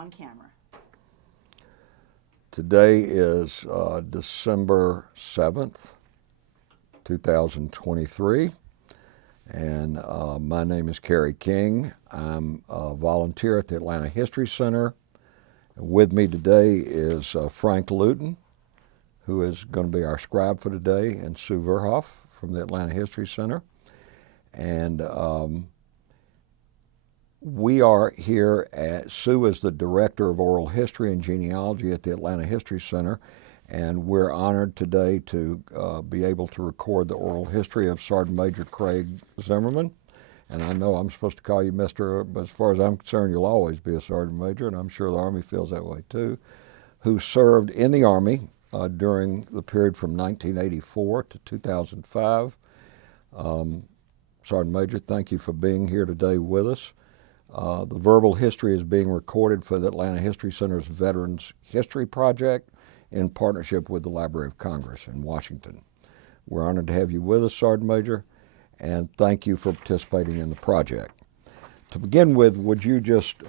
on camera. Today is December 7th, 2023, and my name is Kerry King. I'm a volunteer at the Atlanta History Center. With me today is Frank Luton, who is going to be our scribe for today, and Sue Verhoff from the Atlanta History Center. And we are here at, Sue is the Director of Oral History and Genealogy at the Atlanta History Center, and we're honored today to be able to record the oral history of Sergeant Major Craig Zimmerman. And I know I'm supposed to call you Mr., but as far as I'm concerned, you'll always be a Sergeant Major, and I'm sure the Army feels that way too, who served in the Army during the period from 1984 to 2005. Sergeant Major, thank you for being here today with us. The verbal history is being recorded for the Atlanta History Center's Veterans History Project in partnership with the Library of Congress in Washington. We're honored to have you with us, Sergeant Major, and thank you for participating in the project. To begin with, would you just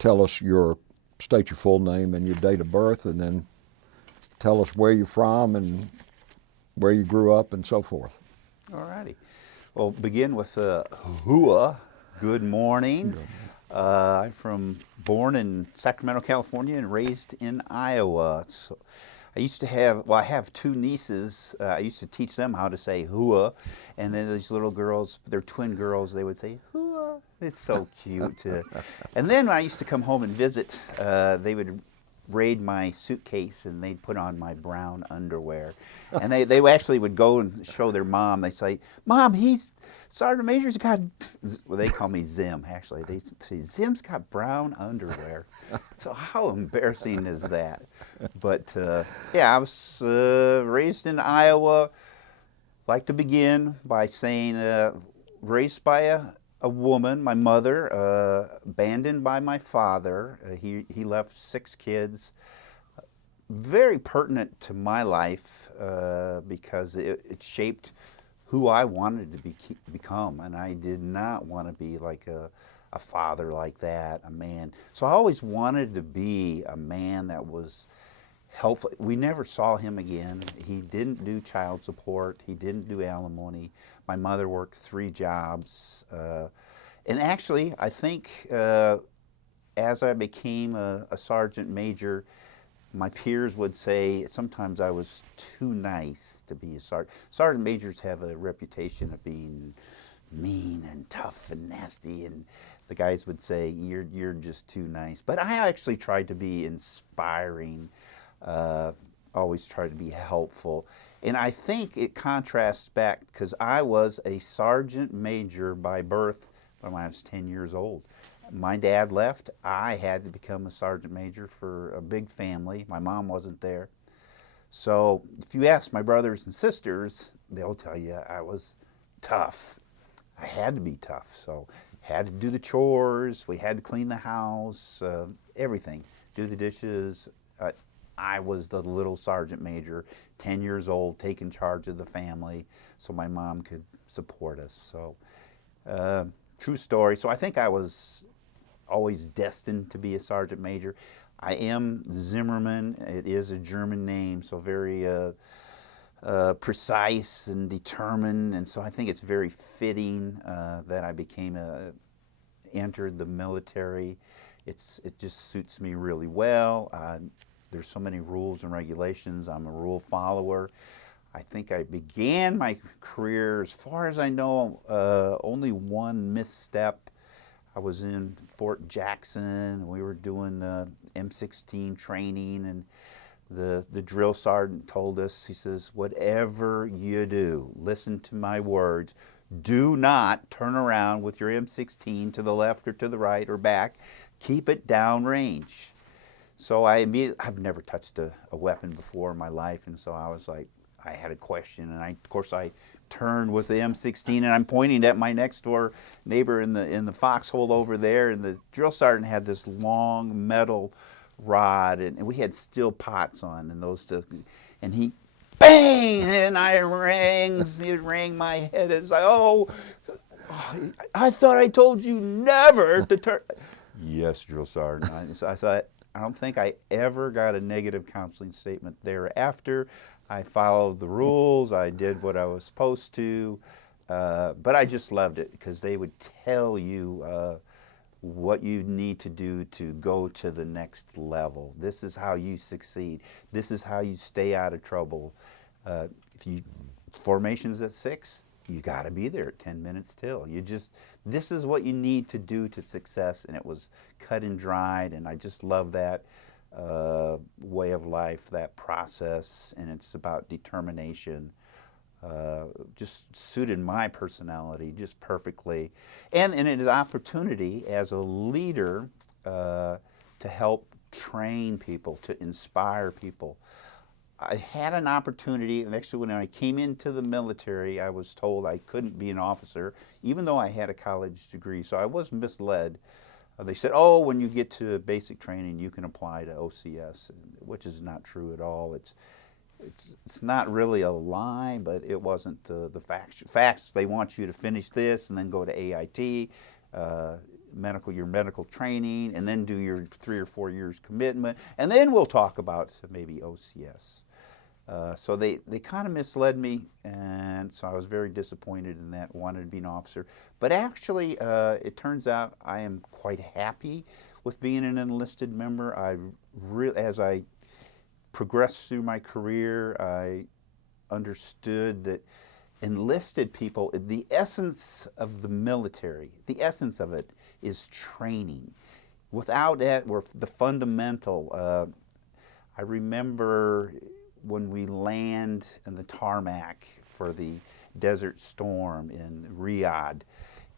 tell us state your full name and your date of birth, and then tell us where you're from and where you grew up and so forth. All righty. Well, begin with hua. Good morning. I'm born in Sacramento, California, and raised in Iowa. So I used to have, I have two nieces. I used to teach them how to say hua, and then these little girls, they're twin girls, they would say hua. It's so cute. And then when I used to come home and visit, they would raid my suitcase and they'd put on my brown underwear. And they actually would go and show their mom. They'd say, "Mom, Sergeant Major's got," well, they call me Zim, actually. They say, "Zim's got brown underwear." So how embarrassing is that? But yeah, I was raised in Iowa. Like to begin by saying, raised by a woman, my mother, abandoned by my father. He left 6 kids. Very pertinent to my life because it shaped who I wanted to become, and I did not want to be like a father like that, a man. So I always wanted to be a man that was helpful. We never saw him again. He didn't do child support. He didn't do alimony. My mother worked 3 jobs. And actually, I think as I became a sergeant major, my peers would say sometimes I was too nice to be a sergeant. Sergeant majors have a reputation of being mean and tough and nasty, and the guys would say, you're just too nice. But I actually tried to be inspiring, always tried to be helpful. And I think it contrasts back because I was a sergeant major by birth when I was 10 years old. My dad left. I had to become a sergeant major for a big family. My mom wasn't there. So if you ask my brothers and sisters, they'll tell you I was tough. I had to be tough. So had to do the chores. We had to clean the house, everything, do the dishes. I was the little sergeant major, 10 years old, taking charge of the family so my mom could support us. So true story. So I think I was always destined to be a sergeant major. I am Zimmerman. It is a German name, so very precise and determined. And so I think it's very fitting that I entered the military. It just suits me really well. There's so many rules and regulations. I'm a rule follower. I think I began my career, as far as I know, only one misstep. I was in Fort Jackson, and we were doing M16 training, and the drill sergeant told us, he says, "Whatever you do, listen to my words. Do not turn around with your M16 to the left or to the right or back. Keep it downrange." So I've never touched a weapon before in my life, and so I was like, I had a question, and of course I turned with the M16, and I'm pointing at my next door neighbor in the foxhole over there, and the drill sergeant had this long metal rod, and we had steel pots on, and and he, bang, and it rang my head. It's like, oh, I thought I told you never to turn. Yes, drill sergeant. So I thought, I don't think I ever got a negative counseling statement thereafter. I followed the rules. I did what I was supposed to. But I just loved it because they would tell you what you need to do to go to the next level. This is how you succeed. This is how you stay out of trouble. If you formations at 6, you got to be there at 10 minutes till. This is what you need to do to success, and it was cut and dried, and I just love that way of life, that process, and it's about determination. Just suited my personality just perfectly, and it is an opportunity as a leader to help train people, to inspire people. I had an opportunity, and actually when I came into the military, I was told I couldn't be an officer, even though I had a college degree, so I was misled. They said, oh, when you get to basic training, you can apply to OCS, which is not true at all. It's not really a lie, but it wasn't the facts. They want you to finish this and then go to AIT, your medical training, and then do your 3 or 4 years commitment, and then we'll talk about maybe OCS. So they kind of misled me, and so I was very disappointed in that, wanted to be an officer. But actually, it turns out I am quite happy with being an enlisted member. As I progressed through my career, I understood that enlisted people, the essence of the military, the essence of it is training. Without that, we're the fundamental. I remember when we land in the tarmac for the Desert Storm in Riyadh,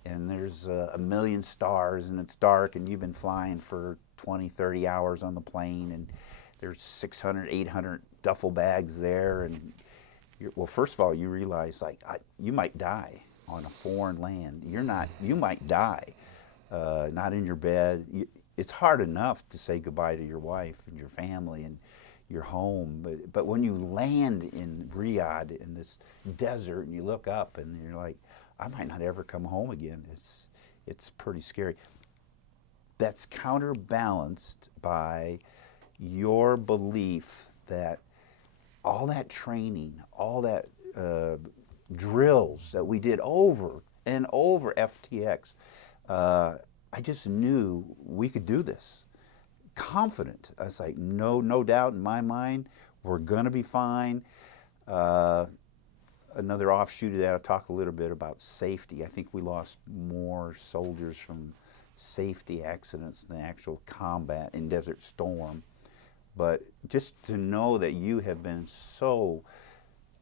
and there's a million stars and it's dark and you've been flying for 20, 30 hours on the plane, and there's 600, 800 duffel bags there, and well, first of all, you realize you might die on a foreign land. You might die, not in your bed. It's hard enough to say goodbye to your wife and your family and your home, but when you land in Riyadh in this desert and you look up and you're like, I might not ever come home again. It's pretty scary. That's counterbalanced by your belief that all that training, all that drills that we did over and over FTX, I just knew we could do this. Confident. I was like, no doubt in my mind, we're going to be fine. Another offshoot of that, I'll talk a little bit about safety. I think we lost more soldiers from safety accidents than actual combat in Desert Storm. But just to know that you have been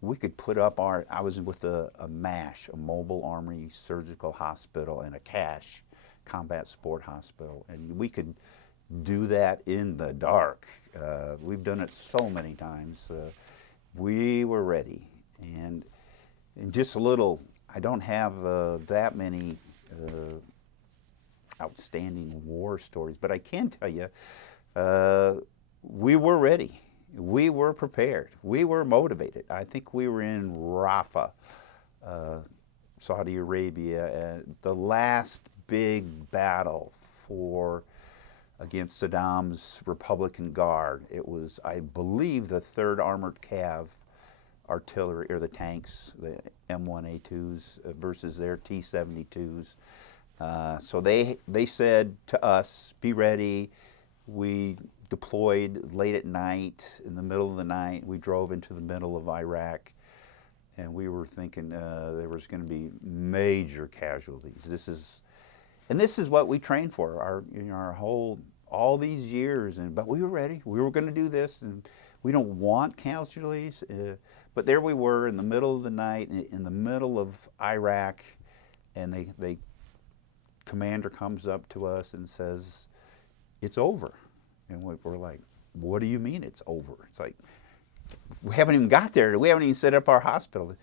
we could put up I was with a MASH, a Mobile Army Surgical Hospital, and a CASH, Combat Support Hospital, and we could do that in the dark. We've done it so many times. We were ready, and just a little, I don't have that many outstanding war stories, but I can tell you, we were ready. We were prepared. We were motivated. I think we were in Rafah, Saudi Arabia, the last big battle against Saddam's Republican Guard. It was, I believe, the 3rd Armored Cav artillery, or the tanks, the M1A2s versus their T-72s. So they said to us, be ready. We deployed late at night, in the middle of the night. We drove into the middle of Iraq, and we were thinking there was going to be major casualties. This is what we trained for all these years, but we were ready. We were going to do this, and we don't want casualties, but there we were in the middle of the night, in the middle of Iraq, and the commander comes up to us and says, it's over. And we're like, what do you mean it's over? It's like, we haven't even got there. We haven't even set up our hospital.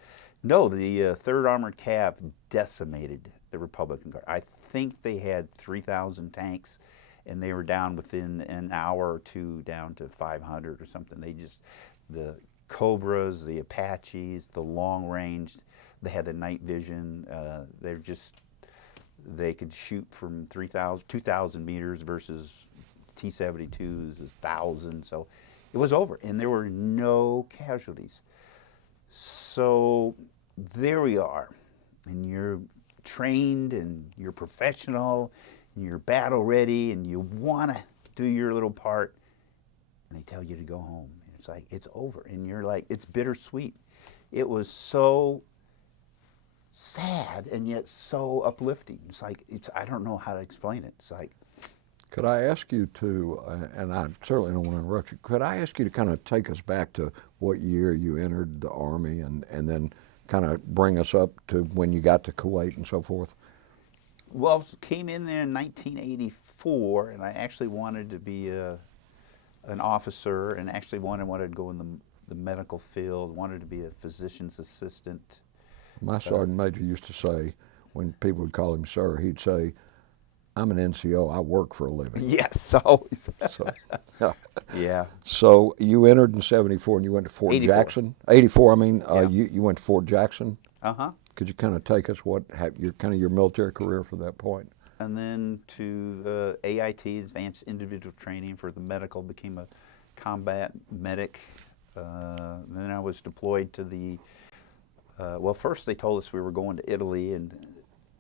No, the 3rd Armored Cav decimated the Republican Guard. I think they had 3,000 tanks, and they were down within an hour or two, down to 500 or something. The Cobras, the Apaches, the long range, they had the night vision. they could shoot from 2,000 meters versus T-72s, 1,000. So it was over, and there were no casualties. So there we are, and you're trained, and you're professional, and you're battle ready, and you want to do your little part, and they tell you to go home. It's like, it's over, and you're like, it's bittersweet. It was so sad and yet so uplifting. It's like, I don't know how to explain it. It's like, could I ask you to, and I certainly don't want to interrupt you, could I ask you to kind of take us back to what year you entered the Army, and then kind of bring us up to when you got to Kuwait and so forth? well, came in there in 1984, and I actually wanted to be an officer, and actually wanted to go in the medical field, wanted to be a physician's assistant. My sergeant major used to say, when people would call him sir, he'd say, I'm an NCO, I work for a living. Yes, always. So, Yeah. so you entered in 74 and you went to Fort 84. Jackson? 84, I mean, Yeah. you went to Fort Jackson? Uh-huh. Could you kind of take us your military career from that point? And then to AIT, Advanced Individual Training for the medical, became a combat medic. Then I was deployed to the, well, first they told us we were going to Italy, and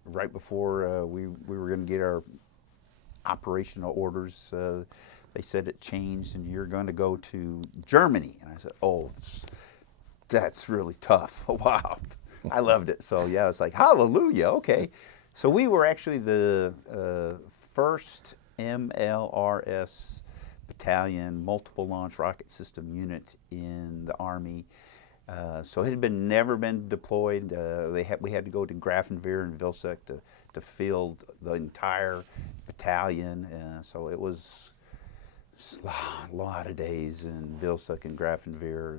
right before we were going to get our operational orders, they said it changed and you're going to go to Germany. And I said, oh, that's really tough. Wow. I loved it. So yeah, it's like, hallelujah, okay. So we were actually the first MLRS battalion, multiple launch rocket system unit in the Army. So it had never been deployed. We had to go to Grafenwehr and Vilseck to field the entire battalion. So it was a lot of days in Vilseck and Grafenwehr,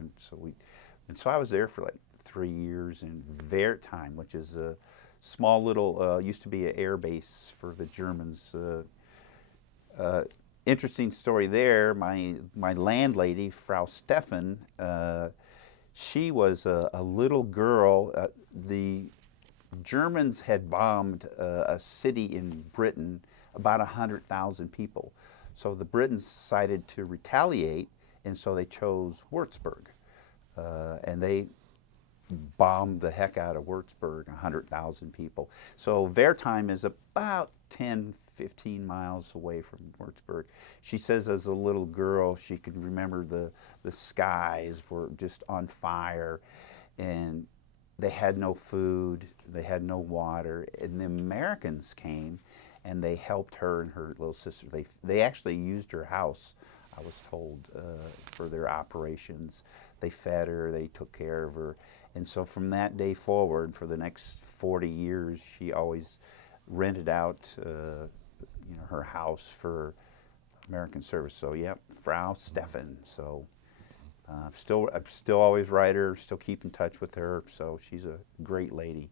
and so I was there for like 3 years in Wertheim, which is a small little used to be an air base for the Germans. Interesting story there. My landlady, Frau Steffen. She was a little girl. The Germans had bombed a city in Britain, about 100,000 people. So the Britons decided to retaliate, and so they chose Wurzburg. And they bombed the heck out of Wurzburg, 100,000 people. So Wertheim is about 10, 15 miles away from Wurzburg. She says as a little girl she could remember the skies were just on fire, and they had no food, they had no water, and the Americans came and they helped her and her little sister. They actually used her house, I was told, for their operations. They fed her, they took care of her. And so from that day forward, for the next 40 years, she always rented out her house for American service. So yeah, Frau Steffen. So I still always write her, still keep in touch with her. So she's a great lady.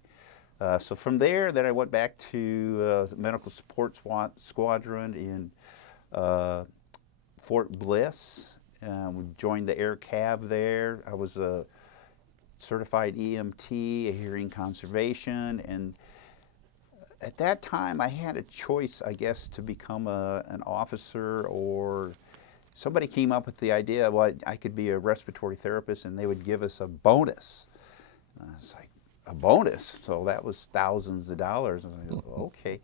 So from there, then I went back to the Medical Support Squadron in Fort Bliss. We joined the Air Cav there. I was a certified EMT, a hearing conservation, and at that time I had a choice, I guess, to become an officer, or somebody came up with the idea, well, I could be a respiratory therapist and they would give us a bonus. And I was like, a bonus? So that was thousands of dollars. I was like, okay.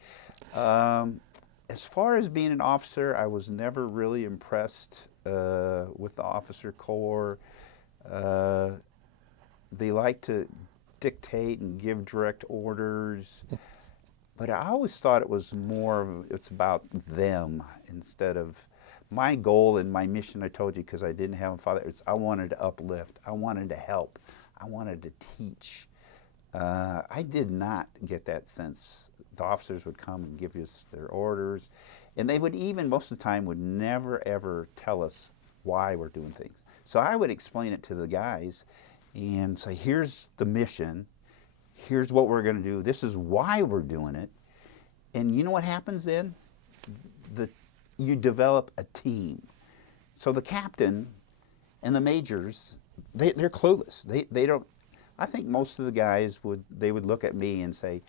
As far as being an officer, I was never really impressed with the officer corps. They like to dictate and give direct orders, but I always thought it was it's about them instead of my goal and my mission. I told you, because I didn't have a father, I wanted to uplift, I wanted to help, I wanted to teach. I did not get that sense. The officers would come and give us their orders, and they would even, most of the time, would never ever tell us why we're doing things. So I would explain it to the guys and say, here's the mission, here's what we're going to do, this is why we're doing it. And you know what happens then? You develop a team. So the captain and the majors, they're clueless. They don't. I think most of the guys would look at me and say,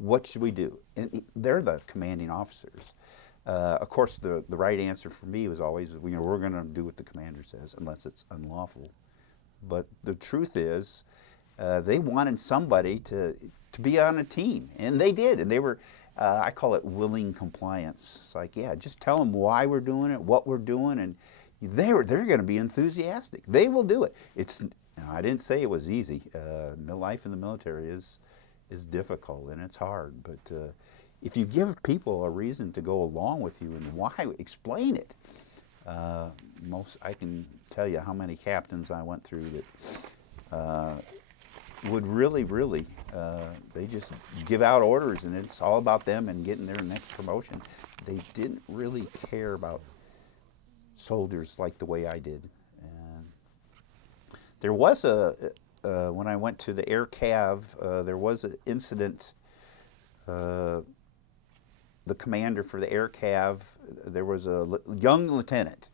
what should we do? And they're the commanding officers. Of course, the right answer for me was always, we're going to do what the commander says, unless it's unlawful. But the truth is, they wanted somebody to be on a team, and they did, and they were, I call it willing compliance. It's like, yeah, just tell them why we're doing it, what we're doing, and they're going to be enthusiastic. They will do it. I didn't say it was easy. Life in the military is difficult and it's hard, but if you give people a reason to go along with you and why, explain it. I can tell you how many captains I went through that would really, they just give out orders and it's all about them and getting their next promotion. They didn't really care about soldiers like the way I did. And there was when I went to the Air Cav, there was an incident. The commander for the Air Cav, there was a young lieutenant,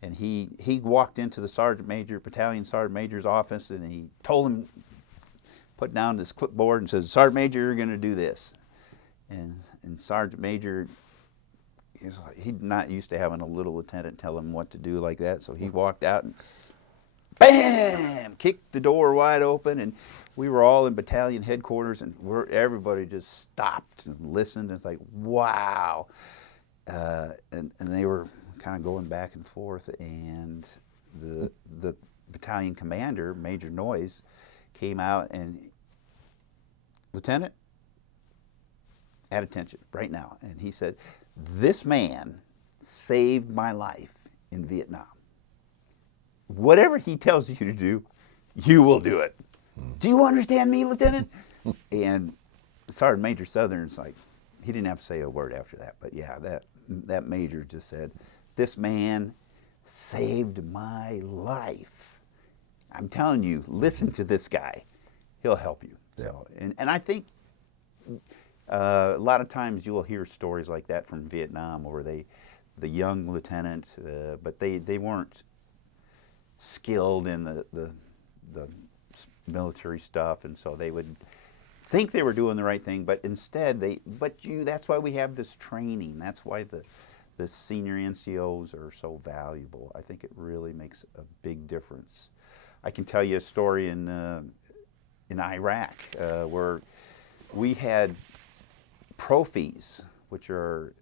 and he walked into the battalion sergeant major's office, and he told him, put down this clipboard and says, "Sergeant Major, you're going to do this." And Sergeant Major, he's not used to having a little lieutenant tell him what to do like that, so he walked out and bam, kicked the door wide open, and we were all in battalion headquarters, and everybody just stopped and listened. And it's like, wow. And they were kind of going back and forth, and the battalion commander, Major Noyes, came out and, "Lieutenant, at attention right now." And he said, "This man saved my life in Vietnam. Whatever he tells you to do, you will do it. Do you understand me, Lieutenant?" And Sergeant Major Southern's like, he didn't have to say a word after that, but yeah, that major just said, "This man saved my life. I'm telling you, listen to this guy. He'll help you." Yeah. So, and I think a lot of times you will hear stories like that from Vietnam, where the young lieutenant, but they weren't skilled in the military stuff, and so they would think they were doing the right thing, but instead that's why we have this training. That's why the senior NCOs are so valuable. I think it really makes a big difference. I can tell you a story in Iraq where we had profis, which are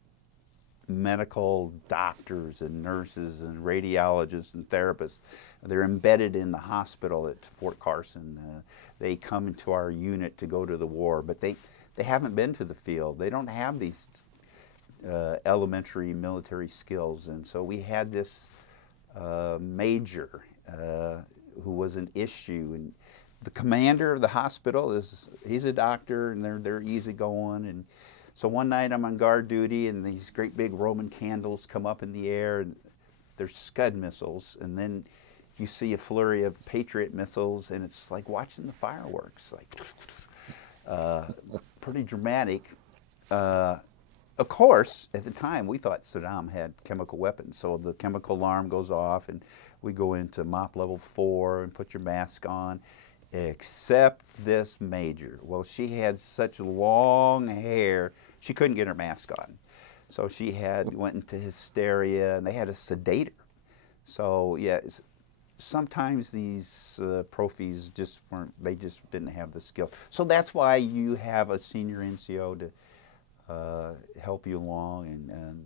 medical doctors and nurses and radiologists and therapists. They're embedded in the hospital at Fort Carson. They come into our unit to go to the war, but they haven't been to the field. They don't have these elementary military skills, and so we had this major who was an issue, and the commander of the hospital he's a doctor, and they're easygoing. And so one night I'm on guard duty, and these great big Roman candles come up in the air, and they're Scud missiles, and then you see a flurry of Patriot missiles, and it's like watching the fireworks, like pretty dramatic. Of course, at the time, we thought Saddam had chemical weapons, so the chemical alarm goes off, and we go into MOP level 4 and put your mask on, except this major. Well, she had such long hair, she couldn't get her mask on. So she went into hysteria, and they had to sedate her. So yeah, sometimes these profis just didn't have the skill. So that's why you have a senior NCO to help you along. And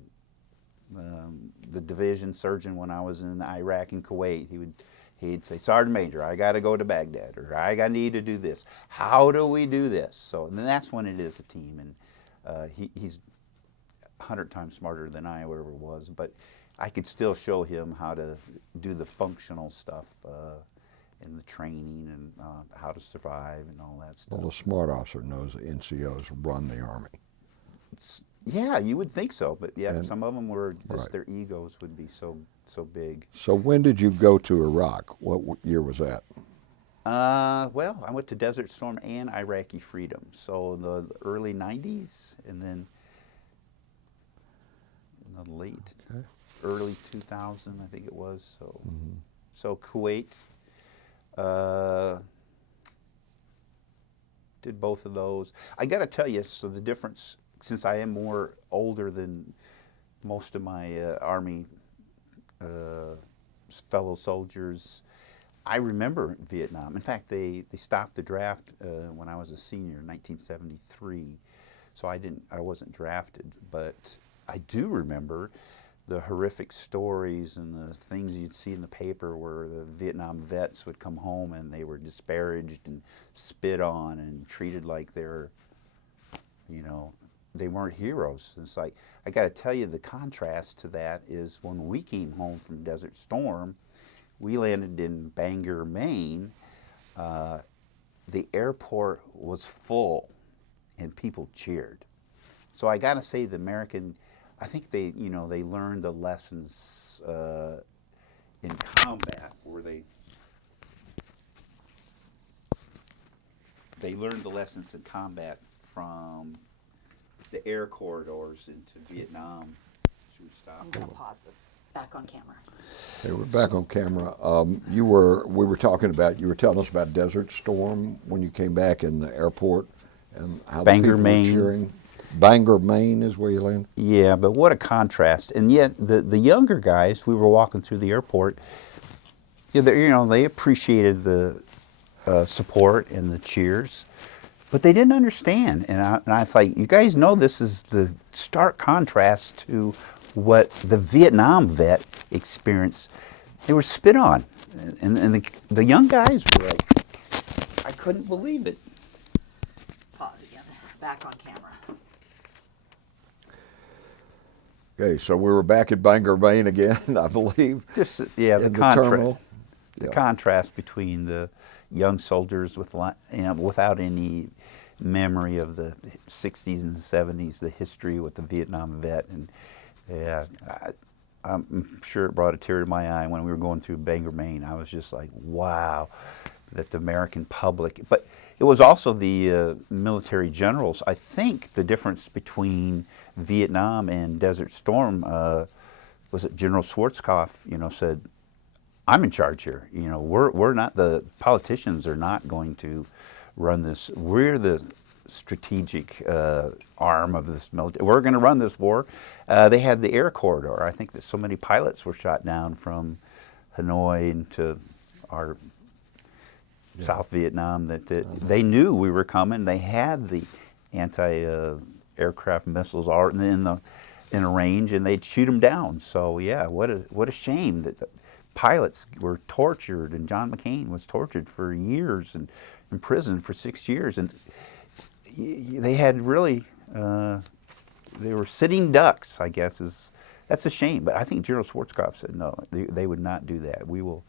the division surgeon, when I was in Iraq and Kuwait, he'd say, "Sergeant Major, I got to go to Baghdad," or "I need to do this. How do we do this?" So and then that's when it is a team, and he's 100 times smarter than I ever was, but I could still show him how to do the functional stuff and the training and how to survive and all that stuff. Well, the smart officer knows the NCOs run the Army. Yeah, you would think so, but yeah, some of them were just right. Their egos would be so big. So when did you go to Iraq? What year was that? Well, I went to Desert Storm and Iraqi Freedom, so the early 90s, and then in the late, early 2000, I think it was. So, so Kuwait, did both of those. I got to tell you, so the difference, since I am more older than most of my Army fellow soldiers, I remember Vietnam. In fact, they stopped the draft when I was a senior in 1973, so I wasn't drafted, but I do remember the horrific stories and the things you'd see in the paper where the Vietnam vets would come home and they were disparaged and spit on and treated like they're, you know, they weren't heroes. It's like, I got to tell you, the contrast to that is when we came home from Desert Storm, we landed in Bangor, Maine. The airport was full and people cheered. So I got to say, the American, I think they learned the lessons in combat, where they learned the lessons in combat from the air corridors into Vietnam. Should we stop? I'm going to pause the back on camera. Okay, we're back on camera. We were talking about, you were telling us about Desert Storm when you came back in the airport and how the Bangor, people Maine. were cheering. Bangor, Maine is where you landed? Yeah, but what a contrast. And yet the younger guys, we were walking through the airport, they appreciated the support and the cheers, but they didn't understand. And I thought, you guys know this is the stark contrast to what the Vietnam vet experienced. They were spit on. And the young guys were like, I couldn't believe it. Pause again. Back on camera. Okay, so we were back at Bangor, Maine again, I believe. Just, yeah, the in contrast. The Yeah. contrast between the young soldiers without any memory of the 60s and 70s, the history with the Vietnam vet. And yeah, I'm sure it brought a tear to my eye when we were going through Bangor, Maine. I was just like, wow, that the American public, but it was also the military generals. I think the difference between Vietnam and Desert Storm was that General Schwarzkopf, said, I'm in charge here. We're not, the politicians are not going to run this. We're the strategic arm of this military. We're going to run this war. They had the air corridor. I think that so many pilots were shot down from Hanoi into our South Vietnam that they knew we were coming. They had the anti-aircraft missiles in a range, and they'd shoot them down. So yeah, what a shame that the pilots were tortured, and John McCain was tortured for years and in prison for 6 years, and they had really they were sitting ducks, I guess. That's a shame. But I think General Schwarzkopf said no, they would not do that. We will.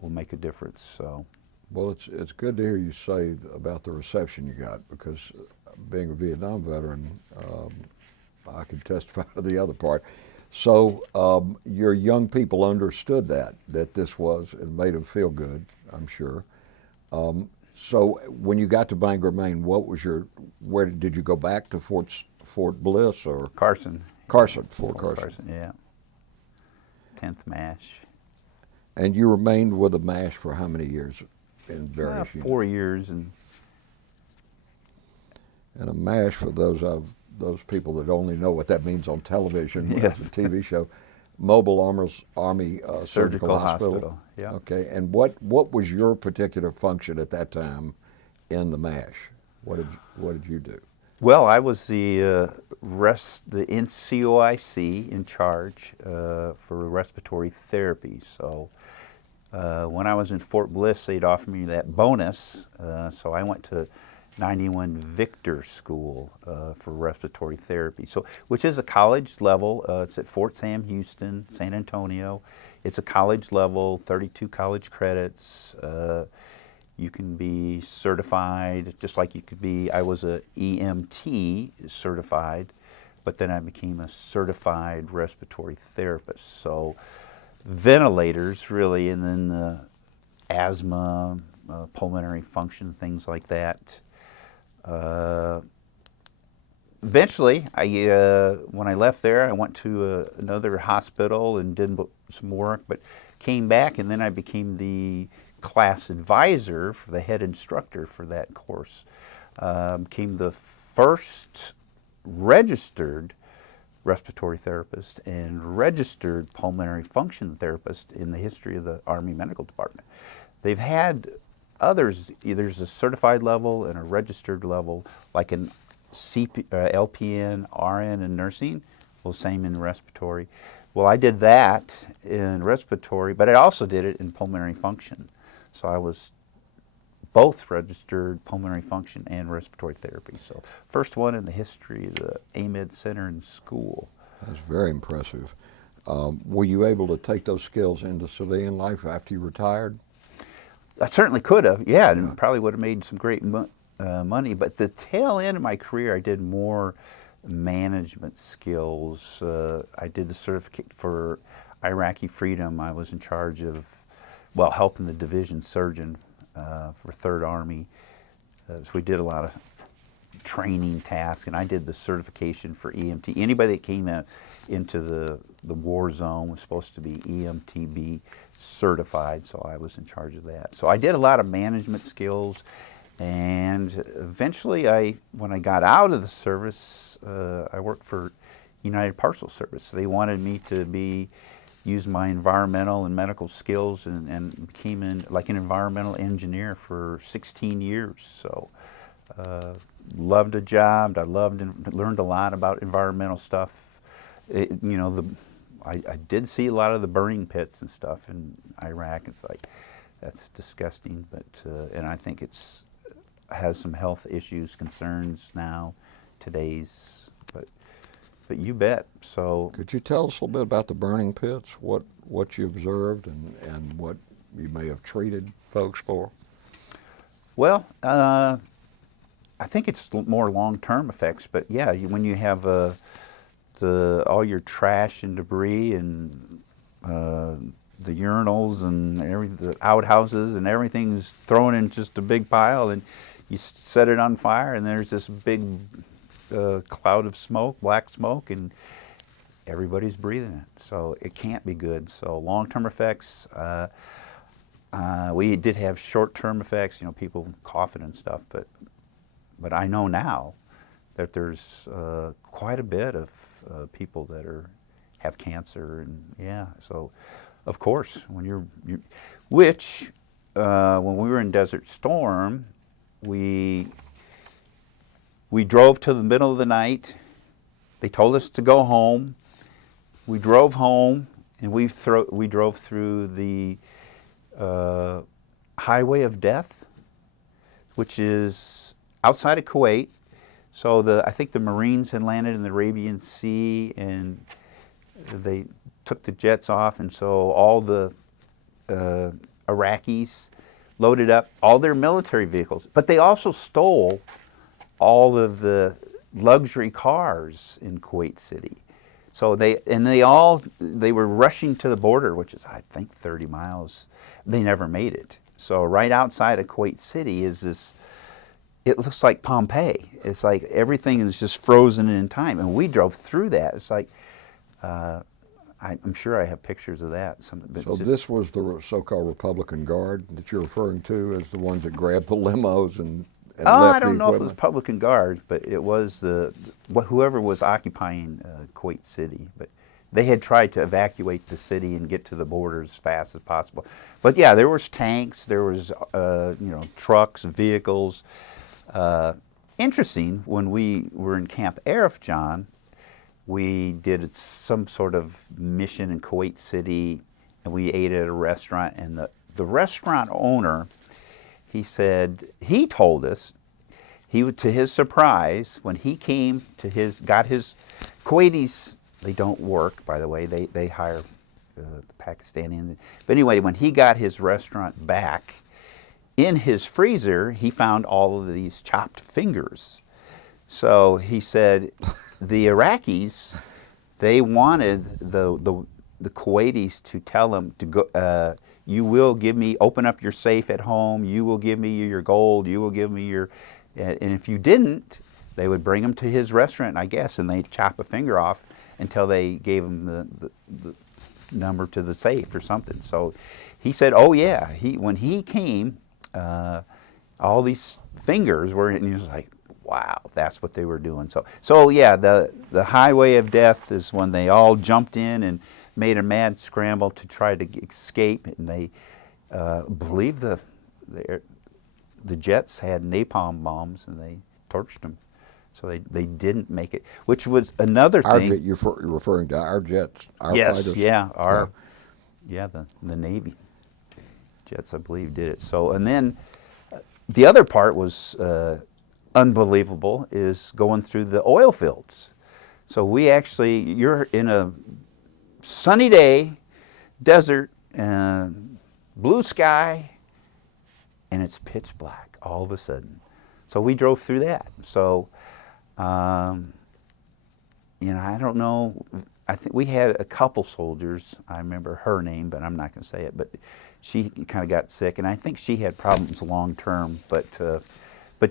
Will make a difference. So, well, it's good to hear you say about the reception you got, because being a Vietnam veteran, I can testify to the other part. So your young people understood that this was, and made them feel good, I'm sure. So when you got to Bangor, Maine, where did you go back to Fort Bliss or Carson? Fort Carson. Yeah. 10th MASH. And you remained with the MASH for how many years in various units? 4 years. And a MASH, for those people that only know what that means on television, yes. It's a TV show, Mobile Army Surgical Hospital. Yeah. Okay, and what was your particular function at that time in the MASH? What did you do? Well, I was the NCOIC in charge for respiratory therapy. So when I was in Fort Bliss, they'd offer me that bonus. So I went to 91 Victor School for respiratory therapy. So, which is a college level. It's at Fort Sam Houston, San Antonio. It's a college level, 32 college credits. You can be certified, just like you could be. I was a EMT certified, but then I became a certified respiratory therapist. So ventilators, really, and then asthma, pulmonary function, things like that. Eventually, when I left there, I went to another hospital and did some work, but came back, and then I became the class advisor for the head instructor for that course. Became the first registered respiratory therapist and registered pulmonary function therapist in the history of the Army Medical Department. They've had others, there's a certified level and a registered level, like an LPN, RN in nursing, well, same in respiratory. Well, I did that in respiratory, but I also did it in pulmonary function. So I was both registered pulmonary function and respiratory therapy. So first one in the history of the AMED Center and school. That's very impressive. Were you able to take those skills into civilian life after you retired? I certainly could have, yeah, and probably would have made some great money. But the tail end of my career, I did more management skills. I did the certificate for Iraqi freedom. I was in charge of, well, helping the division surgeon for 3rd Army. So we did a lot of training tasks, and I did the certification for EMT. Anybody that came into the war zone was supposed to be EMTB certified, so I was in charge of that. So I did a lot of management skills, and eventually when I got out of the service, I worked for United Parcel Service. They wanted me to use my environmental and medical skills and became like an environmental engineer for 16 years. So loved the job. I loved and learned a lot about environmental stuff. I did see a lot of the burning pits and stuff in Iraq. It's like, that's disgusting, but and I think has some health issues, concerns now, today's, but you bet. So could you tell us a little bit about the burning pits, what you observed and what you may have treated folks for? Well, I think it's more long-term effects, but yeah, when you have all your trash and debris and the urinals and the outhouses and everything's thrown in just a big pile, and you set it on fire, and there's this big cloud of smoke, black smoke, and everybody's breathing it. So it can't be good. So long-term effects. We did have short-term effects, people coughing and stuff, but I know now that there's quite a bit of people that have cancer, and yeah, so of course when when we were in Desert Storm, we drove to the middle of the night. They told us to go home. We drove home, and we drove through the highway of death, which is outside of Kuwait. So I think the Marines had landed in the Arabian Sea, and they took the jets off, and so all the Iraqis loaded up all their military vehicles. But they also stole all of the luxury cars in Kuwait City. So they were rushing to the border, which is I think 30 miles. They never made it. So right outside of Kuwait City is this. It looks like Pompeii. It's like everything is just frozen in time, and we drove through that. It's like I'm sure I have pictures of that. So this was the so-called Republican Guard that you're referring to as the ones that grabbed the limos and left I don't know if it was equipment? Republican Guard, but it was whoever was occupying Kuwait City. But they had tried to evacuate the city and get to the border as fast as possible. But yeah, there was tanks, there was trucks, vehicles. Interesting, when we were in Camp Arif, John, we did some sort of mission in Kuwait City, and we ate at a restaurant, and the restaurant owner, he told us, to his surprise, when he came got his Kuwaitis, they don't work, by the way, they hire Pakistani. But anyway, when he got his restaurant back, in his freezer, he found all of these chopped fingers. So he said, the Iraqis, they wanted the Kuwaitis to tell them to go. You will open up your safe at home. You will give me your gold. You will give me your. And if you didn't, they would bring him to his restaurant, I guess, and they'd chop a finger off until they gave him number to the safe or something. So he said, oh yeah, when he came, all these fingers were, and he was like, wow, that's what they were doing. So yeah, the highway of death is when they all jumped in and made a mad scramble to try to escape, and they believe the jets had napalm bombs, and they torched them. So they didn't make it, which was another thing. You're referring to our jets, our yes, fighters? yeah, the Navy jets, I believe, did it. So, and then the other part was unbelievable, is going through the oil fields. So you're in a sunny day, desert, blue sky, and it's pitch black all of a sudden. So we drove through that. So, I don't know. I think we had a couple soldiers. I remember her name, but I'm not going to say it. But she kind of got sick, and I think she had problems long term. But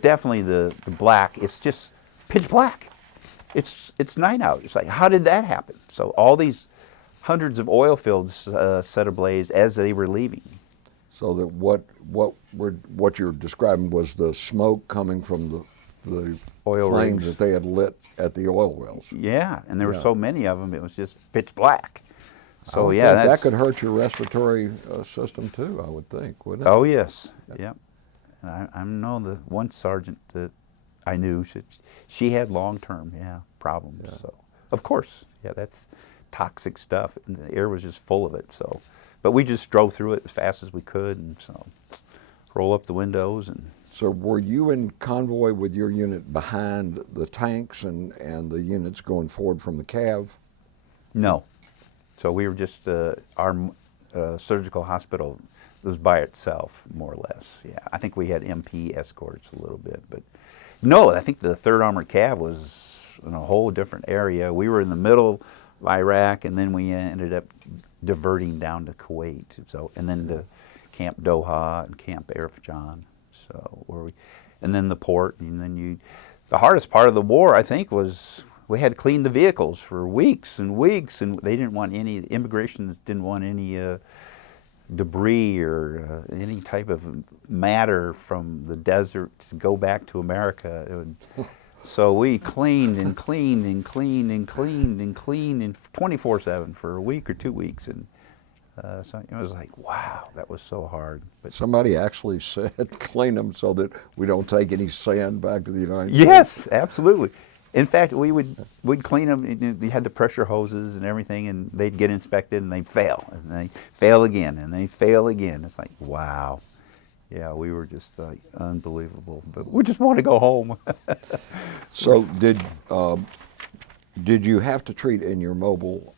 definitely the black. It's just pitch black. It's night out. It's like, how did that happen? So all these hundreds of oil fields set ablaze as they were leaving. So that what you're describing was the smoke coming from the Oil flames rigs that they had lit at the oil wells. Yeah, and there were so many of them, it was just pitch black. So I would yeah, think that could hurt your respiratory system too, I would think, wouldn't it? Oh yes, yep. And I know the one sergeant that I knew, she had long-term problems. Yeah. So of course, that's toxic stuff, and the air was just full of it. So, but we just drove through it as fast as we could, and so roll up the windows. And so were you in convoy with your unit behind the tanks and the units going forward from the cav? No. So we were just, our surgical hospital was by itself, more or less. Yeah, I think we had MP escorts a little bit, but no, I think the 3rd Armored Cav was in a whole different area. We were in the middle of Iraq, and then we ended up diverting down to Kuwait, and then to Camp Doha and Camp Arifjan. So and then the port, and then the hardest part of the war, I think, was we had to clean the vehicles for weeks and weeks, and they didn't want immigration didn't want any debris or any type of matter from the desert to go back to America. So we cleaned and cleaned and cleaned and cleaned and cleaned and 24/7 for a week or 2 weeks, and so it was like, wow, that was so hard. But somebody actually said, clean them so that we don't take any sand back to the United States. Yes, absolutely. In fact, we'd clean them. We had the pressure hoses and everything, and they'd get inspected, and they'd fail, and they fail again, and they fail again. It's like, wow. Yeah, we were just unbelievable, but we just want to go home. So did you have to treat in your mobile,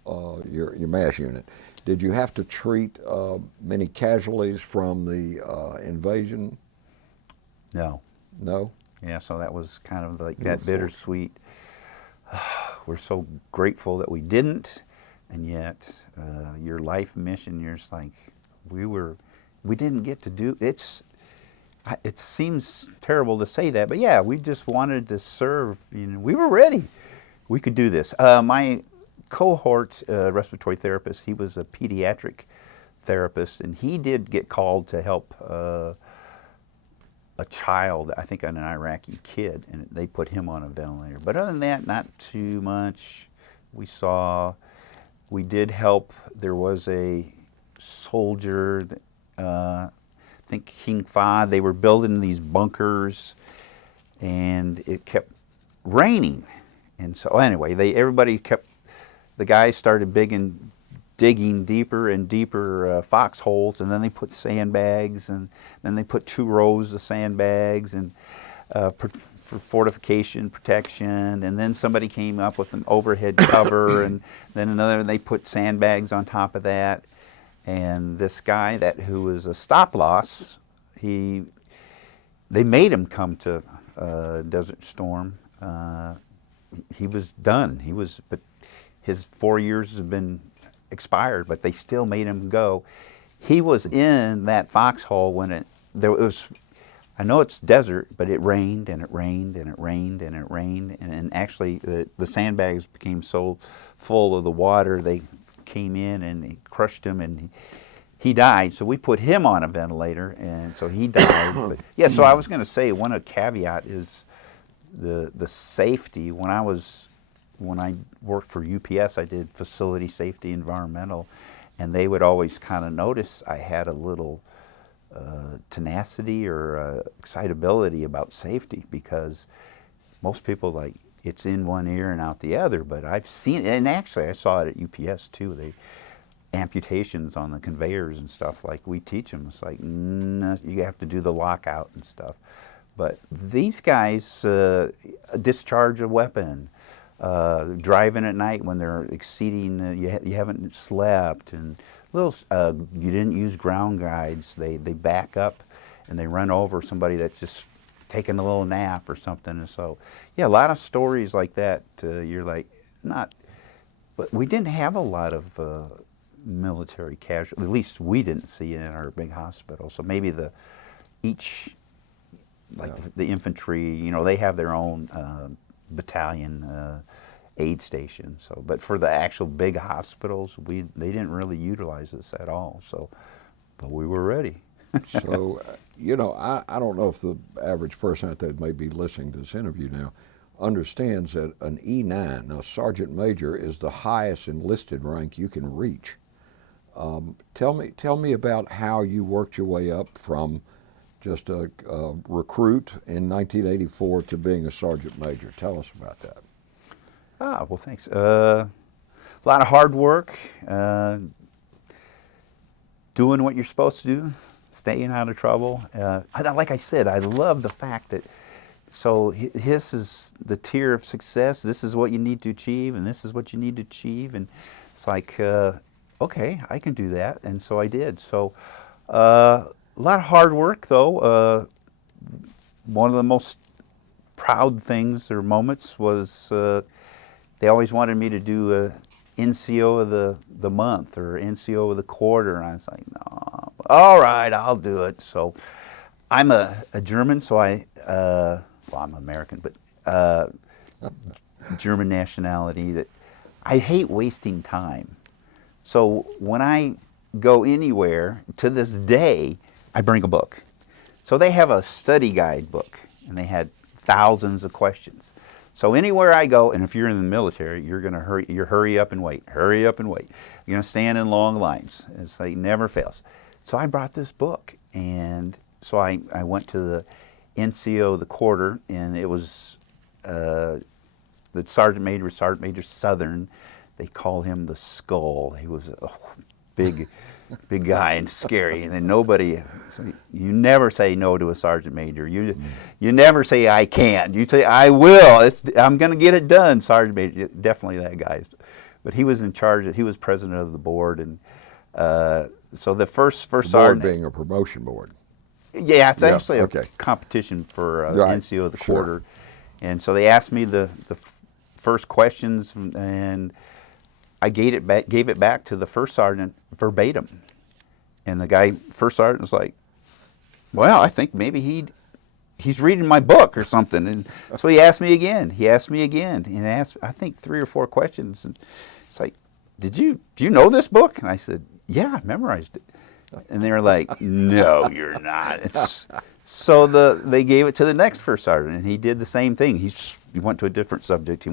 your MASH unit, did you have to treat many casualties from the invasion? No. No? Yeah, so that was kind of like that bittersweet. We're so grateful that we didn't, and yet your life mission, you're just like, we didn't get to do it. It seems terrible to say that, but yeah, we just wanted to serve. We were ready. We could do this. My cohort respiratory therapist, he was a pediatric therapist, and he did get called to help a child, I think an Iraqi kid, and they put him on a ventilator. But other than that, not too much. We did help. There was a soldier, I think King Fahd, they were building these bunkers, and it kept raining. And so anyway, the guys started digging deeper and deeper foxholes, and then they put sandbags, and then they put 2 rows of sandbags and for fortification, protection, and then somebody came up with an overhead cover, and then another, they put sandbags on top of that. And this guy who was a stop loss, they made him come to Desert Storm. He was done. But his 4 years have been expired, but they still made him go. He was in that foxhole when there was. I know it's desert, but it rained and it rained and it rained and it rained, and actually the sandbags became so full of the water they came in and he crushed him, and he died. So we put him on a ventilator, and so he died. But yeah, so I was going to say one caveat is the safety. When I worked for UPS, I did facility safety, environmental, and they would always kind of notice I had a little tenacity or excitability about safety, because most people, like, it's in one ear and out the other. But I've seen, and actually I saw it at UPS too. They amputations on the conveyors and stuff, like we teach them. It's like, no, you have to do the lockout and stuff. But these guys discharge a weapon, driving at night when they're exceeding, you haven't slept, and little, you didn't use ground guides. They back up and they run over somebody that's just taking a little nap or something. And so, yeah, a lot of stories like that. You're like, but we didn't have a lot of military casualties. At least we didn't see it in our big hospital. So maybe each the infantry, they have their own battalion aid station. So, but for the actual big hospitals, they didn't really utilize this at all. So, but we were ready. So, I don't know if the average person out there that may be listening to this interview now understands that an E9, now Sergeant Major, is the highest enlisted rank you can reach. Tell me about how you worked your way up from just a recruit in 1984 to being a Sergeant Major. Tell us about that. Well, thanks. A lot of hard work, doing what you're supposed to do, staying out of trouble. Like I said, I love the fact that, so this is the tier of success, this is what you need to achieve, and this is what you need to achieve. And it's like, okay, I can do that. And so I did. So a lot of hard work, though. One of the most proud things or moments was they always wanted me to do a NCO of the month or NCO of the quarter, and I was like, no, all right, I'll do it. So I'm a German, so I'm American, but German nationality. That I hate wasting time. So when I go anywhere, to this day, I bring a book. So they have a study guide book, and they had thousands of questions. So anywhere I go, and if you're in the military, you're going to hurry up and wait. Hurry up and wait. You're going to stand in long lines. It's like, never fails. So I brought this book, and so I went to the NCO of the quarter, and it was the Sergeant Major Southern. They call him the Skull. He was a big guy and scary, and then nobody. So you never say no to a Sergeant Major. You never say I can't. You say I will. I'm going to get it done, Sergeant Major. Definitely that guy. But he was in charge. He was president of the board, and so the first the sergeant board being a promotion board. Yeah, it's actually okay. a competition for Right. NCO of the Sure. quarter, and so they asked me the first questions, and I gave it back to the first sergeant verbatim. And the first sergeant was like, well, I think maybe he's reading my book or something. And so he asked me again. And asked, I think, 3 or 4 questions. And it's like, do you know this book? And I said, yeah, I memorized it. And they were like, no, you're not. So they gave it to the next first sergeant, and he did the same thing. He went to a different subject.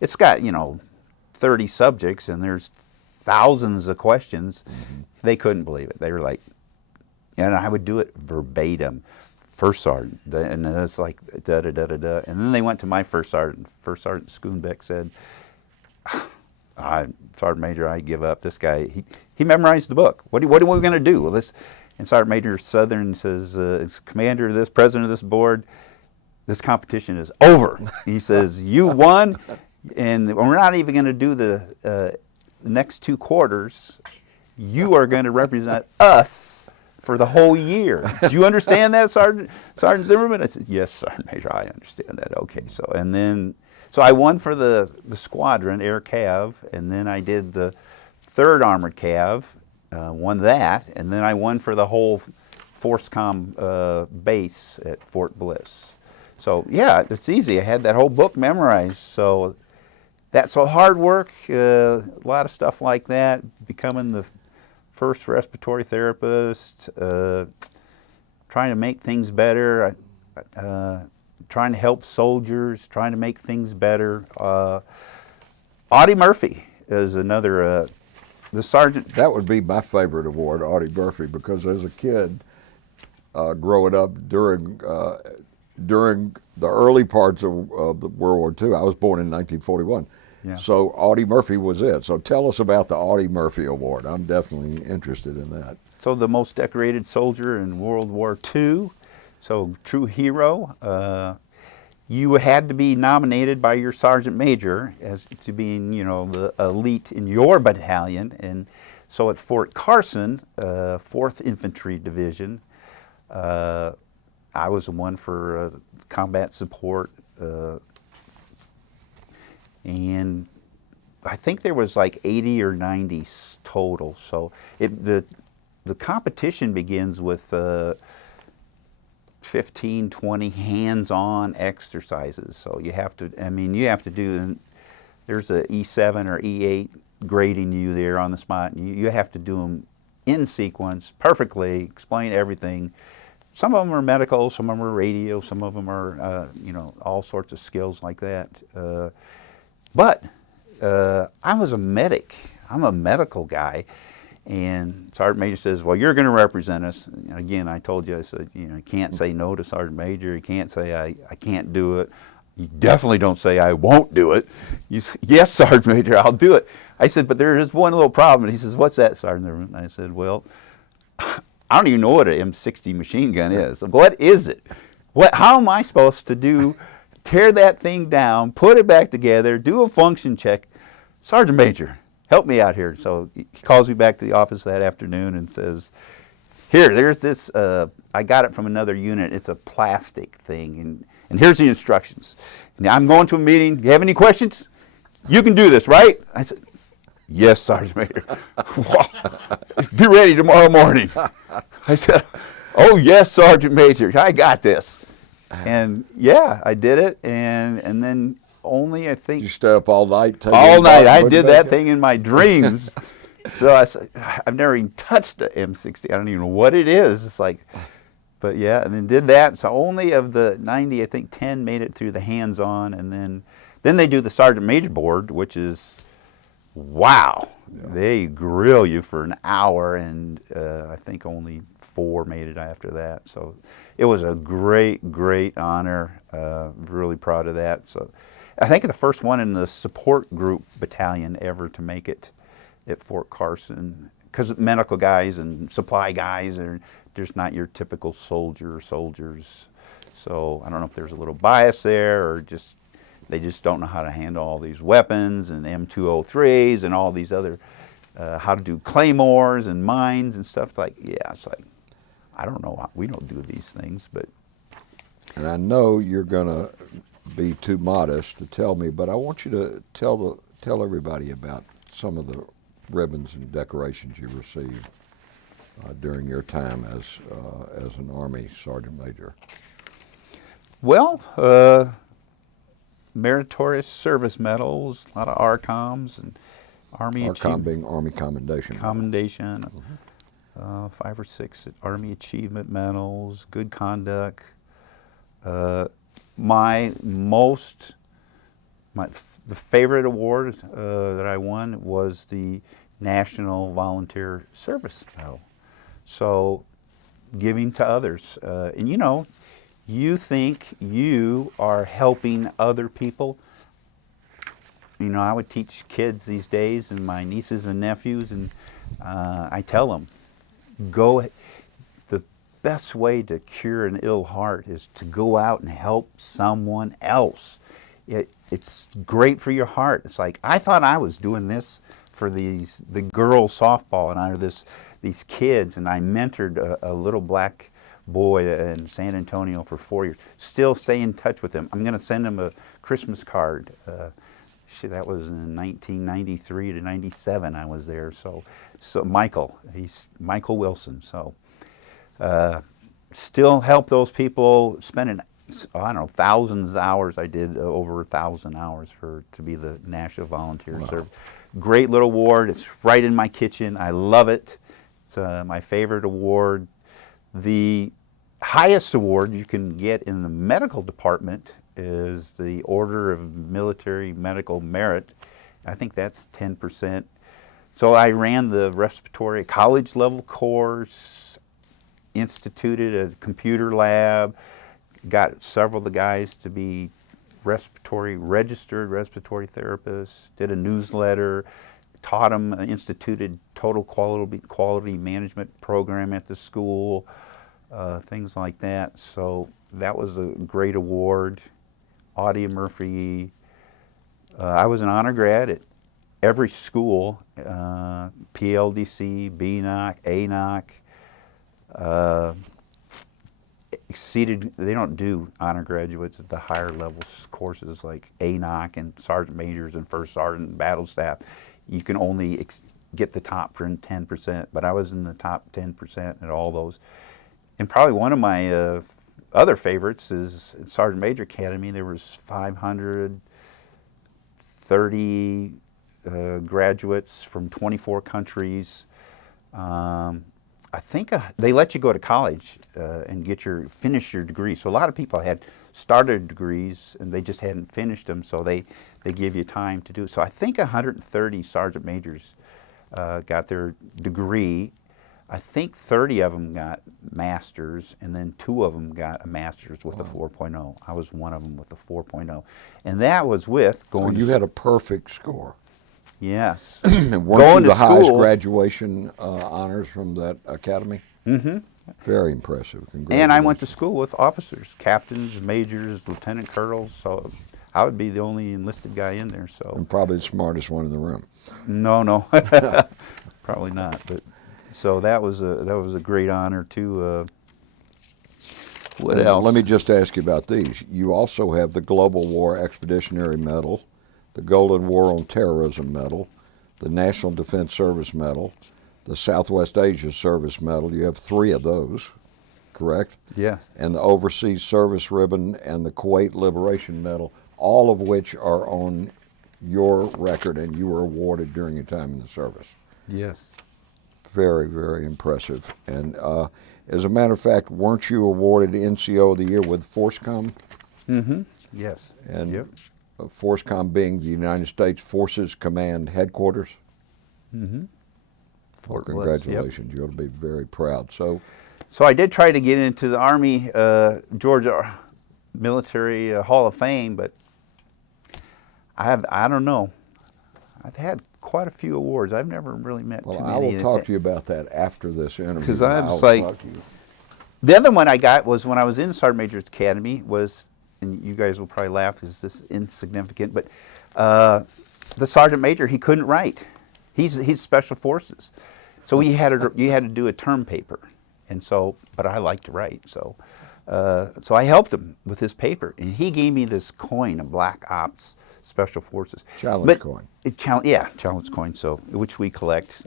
It's got, 30 subjects, and there's thousands of questions. Mm-hmm. They couldn't believe it. They were like, and I would do it verbatim. First sergeant, and it's like da-da-da-da-da. And then they went to my first sergeant. First Sergeant Schoonbeck said, Sergeant Major, I give up. This guy, he memorized the book. What are we going to do? Well, and Sergeant Major Southern says, as commander of this, president of this board, this competition is over. He says, you won, and we're not even going to do the next 2 quarters. You are going to represent us for the whole year. Do you understand that, Sergeant Zimmerman? I said, yes, Sergeant Major, I understand that. Okay, so I won for the squadron, Air Cav, and then I did the 3rd Armored Cav, won that, and then I won for the whole ForceCom base at Fort Bliss. So yeah, it's easy. I had that whole book memorized. So so hard work, a lot of stuff like that, becoming the first respiratory therapist, trying to make things better, trying to help soldiers, trying to make things better. Audie Murphy is another, the sergeant. That would be my favorite award, Audie Murphy, because as a kid, growing up during the early parts of the World War II, I was born in 1941. Yeah. So Audie Murphy was it. So tell us about the Audie Murphy Award. I'm definitely interested in that. So the most decorated soldier in World War II, so true hero. You had to be nominated by your sergeant major as to being, you know, the elite in your battalion. And so at Fort Carson, 4th Infantry Division, I was the one for combat support. And I think there was like 80 or 90 total. So the competition begins with 15, 20 hands-on exercises. So you have to, you have to do, there's a E7 or E8 grading you there on the spot. And you have to do them in sequence, perfectly, explain everything. Some of them are medical, some of them are radio, some of them are, all sorts of skills like that. But I was a medic. I'm a medical guy. And Sergeant Major says, well, you're going to represent us. And again, I told you, I said, you can't say no to Sergeant Major. You can't say I can't do it. You definitely don't say I won't do it. You say, yes, Sergeant Major, I'll do it. I said, but there is one little problem. And he says, what's that, Sergeant? And I said, well, I don't even know what an M60 machine gun is. What is it? How am I supposed to tear that thing down, put it back together, do a function check? Sergeant Major, help me out here. So he calls me back to the office that afternoon and says, here, there's this, I got it from another unit. It's a plastic thing, and here's the instructions. Now I'm going to a meeting. Do you have any questions? You can do this, right? I said, yes, Sergeant Major. Be ready tomorrow morning. I said, oh, yes, Sergeant Major. I got this. And yeah, I did it, and then only I think. You stay up all night? All night. I did that thing in my dreams. So I said, I've never even touched the M60. I don't even know what it is. It's like, but yeah, and then did that. So only of the 90, I think 10 made it through the hands-on, and then they do the Sergeant Major board, which is, wow. Yeah. They grill you for an hour, and I think only 4 made it after that. So it was a great, great honor. Really proud of that. So I think the first one in the support group battalion ever to make it at Fort Carson, because medical guys and supply guys, there's not your typical soldiers. So I don't know if there's a little bias there, or they just don't know how to handle all these weapons and M203s and all these other, how to do claymores and mines and stuff. Like, yeah, it's like, I don't know, we don't do these things, but. And I know you're going to be too modest to tell me, but I want you to tell everybody about some of the ribbons and decorations you received during your time as an Army Sergeant Major. Well, meritorious service medals, a lot of ARCOMs and Army ARCOM being Army Commendation. Commendation, 5 or 6 Army Achievement Medals, good conduct. The favorite award that I won was the National Volunteer Service Medal. So, giving to others. And you think you are helping other people. I would teach kids these days and my nieces and nephews, and I tell them, the best way to cure an ill heart is to go out and help someone else. It's great for your heart. It's like, I thought I was doing this for the girls softball, and these kids, and I mentored a little black boy in San Antonio for 4 years. Still stay in touch with him. I'm going to send him a Christmas card. That was in 1993 to 97 I was there. So Michael, he's Michael Wilson. So still help those people, spend an I don't know, thousands of hours. I did over 1,000 hours to be the National Volunteer Service. Great little award. It's right in my kitchen. I love it. It's my favorite award. The highest award you can get in the medical department is the Order of Military Medical Merit. I think that's 10%. So I ran the respiratory college level course, instituted a computer lab, got several of the guys to be registered respiratory therapists, did a newsletter, taught them, instituted total quality management program at the school, things like that. So that was a great award. Audie Murphy. I was an honor grad at every school, PLDC, BNOC, ANOC. Exceeded, they don't do honor graduates at the higher levels courses like ANOC and sergeant majors and first sergeant and battle staff. You can only get the top 10%, but I was in the top 10% at all those. And probably one of my other favorites is at Sergeant Major Academy. There was 530 graduates from 24 countries. I think they let you go to college and finish your degree. So a lot of people had started degrees and they just hadn't finished them, so they give you time to do it. So I think 130 sergeant majors got their degree. I think 30 of them got masters, and then 2 of them got a master's with a 4.0. I was one of them with a 4.0, and that was with going. So you had a perfect score. Yes. And weren't you the highest graduation honors from that academy? Mm-hmm. Very impressive. And I went to school with officers, captains, majors, lieutenant colonels, so I would be the only enlisted guy in there. So. And probably the smartest one in the room. No, probably not. But so that was a great honor too. What else? Let me just ask you about these. You also have the Global War Expeditionary Medal, the Golden War on Terrorism Medal, the National Defense Service Medal, the Southwest Asia Service Medal. You have 3 of those, correct? Yes. And the Overseas Service Ribbon and the Kuwait Liberation Medal, all of which are on your record and you were awarded during your time in the service. Yes. Very, very impressive. And as a matter of fact, weren't you awarded NCO of the Year with FORSCOM? Mm-hmm. Yes. And yep. FORSCOM being the United States Forces Command Headquarters. Mm-hmm. Well, congratulations. Yep. You ought to be very proud. So I did try to get into the Army, Georgia Military Hall of Fame, but I don't know. I've had quite a few awards. I've never really met too many. I will talk to you about that after this interview. Because I was like, the other one I got was when I was in Sergeant Major's Academy was, and you guys will probably laugh because this is insignificant, but the Sergeant Major, he couldn't write. He's Special Forces. So you had to do a term paper. And so, but I like to write. So I helped him with his paper. And he gave me this coin, a Black Ops Special Forces. Challenge coin. Challenge coin, so, which we collect.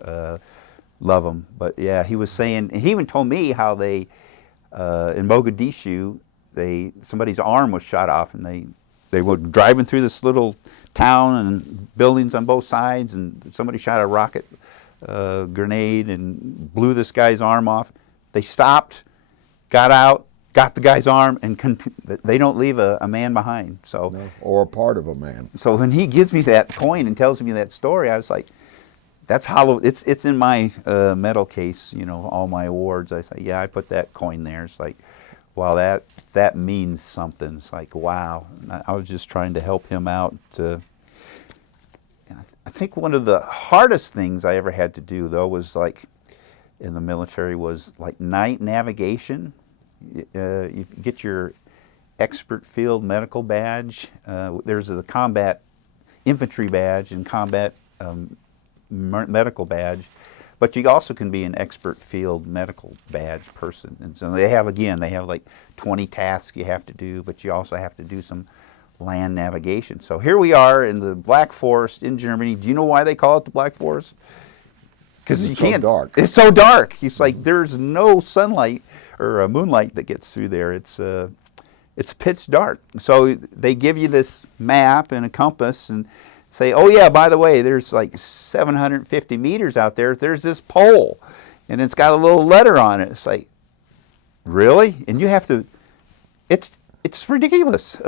Love them. But yeah, he was saying, and he even told me how they, in Mogadishu, somebody's arm was shot off, and they were driving through this little town and buildings on both sides, and somebody shot a rocket grenade and blew this guy's arm off. They stopped, got out, got the guy's arm, and they don't leave a man behind. So no, or a part of a man. So when he gives me that coin and tells me that story, I was like, that's hollow. It's in my medal case, all my awards. I thought, yeah, I put that coin there. It's like, wow, that means something. It's like, wow. I was just trying to help him out. I think one of the hardest things I ever had to do, though, was like in the military was like night navigation. You get your expert field medical badge. There's a combat infantry badge and combat medical badge, but you also can be an expert field medical badge person. And so they have like 20 tasks you have to do, but you also have to do some land navigation. So here we are in the Black Forest in Germany. Do you know why they call it the Black Forest? Because you can't. So dark. It's so dark. It's like there's no sunlight or moonlight that gets through there. It's It's pitch dark. So they give you this map and a compass and say, oh yeah, by the way, there's like 750 meters out there. There's this pole, and it's got a little letter on it. It's like, really? And you have to. It's ridiculous.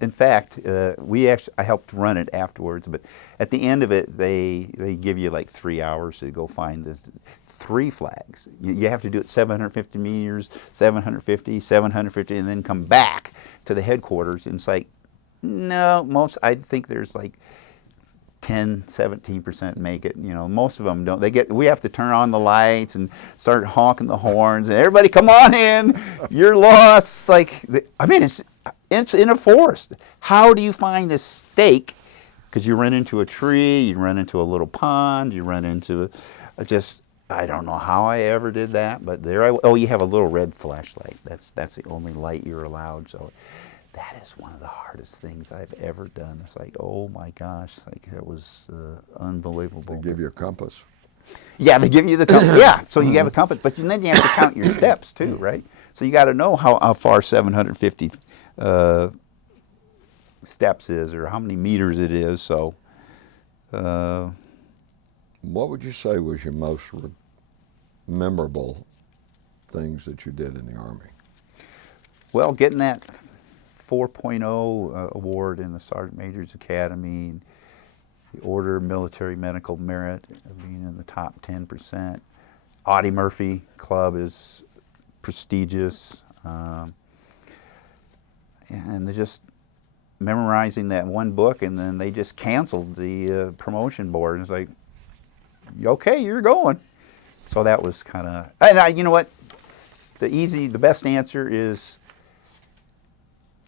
In fact, I helped run it afterwards, but at the end of it, they give you like 3 hours to go find this 3 flags. You have to do it 750 meters, 750, 750, and then come back to the headquarters. And it's like, no, I think there's like 10, 17% make it. You know, most of them don't. We have to turn on the lights and start honking the horns, and everybody come on in. You're lost. Like, I mean, it's in a forest. How do you find this stake? Because you run into a tree, you run into a little pond, you run into I don't know how I ever did that, but you have a little red flashlight. That's the only light you're allowed. So that is one of the hardest things I've ever done. It's like, oh my gosh, like that was unbelievable. They give you a compass. Yeah, they give you the compass. Yeah, so you have a compass, but then you have to count your steps too, right? So you got to know how far 750 steps is, or how many meters it is. So, what would you say was your most memorable things that you did in the Army? Well, getting that 4.0 award in the Sergeant Major's Academy, the Order of Military Medical Merit, being in the top 10%. Audie Murphy Club is prestigious. And they're just memorizing that one book, and then they just canceled the promotion board. And it's like, okay, you're going. So that was kind of, and you know what? The best answer is,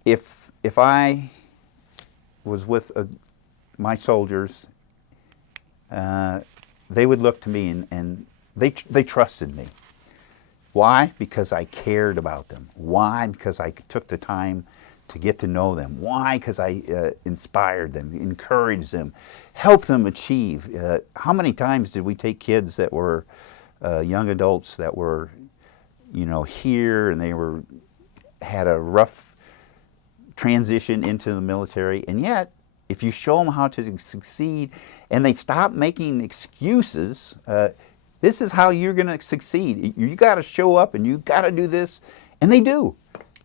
if I was with my soldiers, they would look to me and they trusted me. Why? Because I cared about them. Why? Because I took the time to get to know them. Why? Because I inspired them, encouraged them, helped them achieve. How many times did we take kids that were young adults that were, here, and they had a rough transition into the military, and yet if you show them how to succeed and they stop making excuses, this is how you're going to succeed. You got to show up and you got to do this, and they do.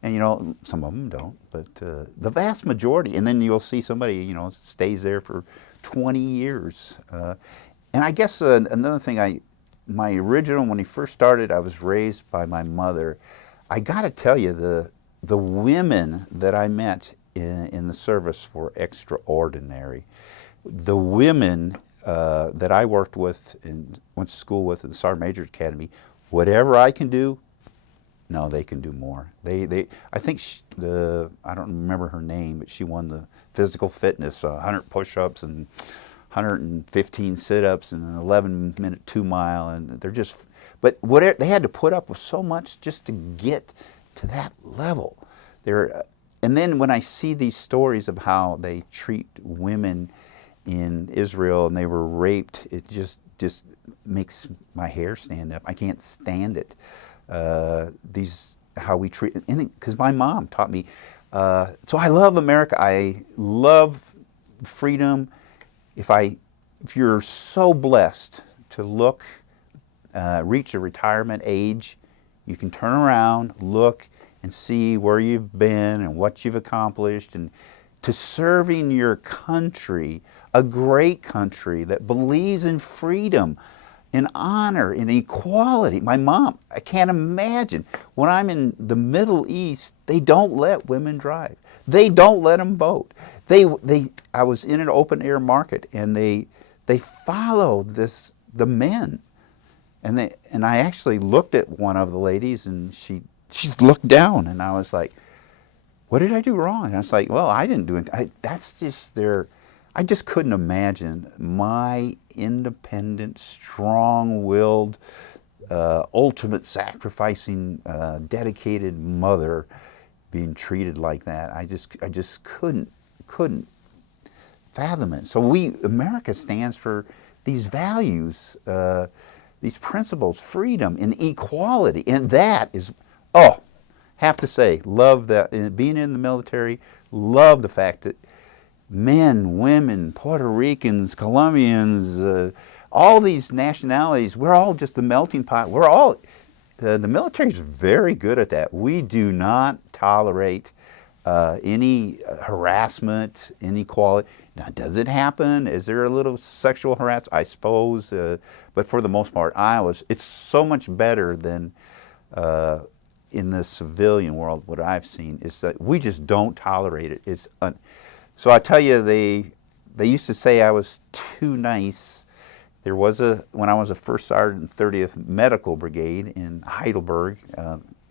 And some of them don't, but the vast majority. And then you'll see somebody stays there for 20 years. And I guess another thing, my original, when he first started, I was raised by my mother. I got to tell you, the women that I met in the service were extraordinary. The women that I worked with and went to school with at the Sergeant Major's Academy, whatever I can do, no, they can do more. I think I don't remember her name, but she won the physical fitness, 100 push-ups and 115 sit-ups and an 11-minute 2-mile, and they're just, but whatever, they had to put up with so much just to get to that level. And then when I see these stories of how they treat women in Israel and they were raped, it just makes my hair stand up. I can't stand it. How we treat, because my mom taught me. So I love America. I love freedom. If you're so blessed to reach a retirement age, you can turn around, look, and see where you've been and what you've accomplished, and to serving your country, a great country that believes in freedom, in honor, in equality. My mom, I can't imagine. When I'm in the Middle East, they don't let women drive. They don't let them vote. I was in an open air market, and they follow the men. And I actually looked at one of the ladies, and she looked down, and I was like, what did I do wrong? And I was like, well, I didn't do it. That's just I just couldn't imagine my independent, strong-willed, ultimate sacrificing, dedicated mother being treated like that. I just couldn't fathom it. So America stands for these values, these principles, freedom and equality, and that is, have to say, love that, being in the military, love the fact that men, women, Puerto Ricans, Colombians, all these nationalities, we're all just the melting pot. We're all, the military is very good at that. We do not tolerate any harassment, inequality. Now, does it happen? Is there a little sexual harassment? I suppose, but for the most part, it's so much better than in the civilian world. What I've seen is that we just don't tolerate it. So I tell you, they used to say I was too nice. There was when I was a first sergeant, 30th Medical Brigade in Heidelberg.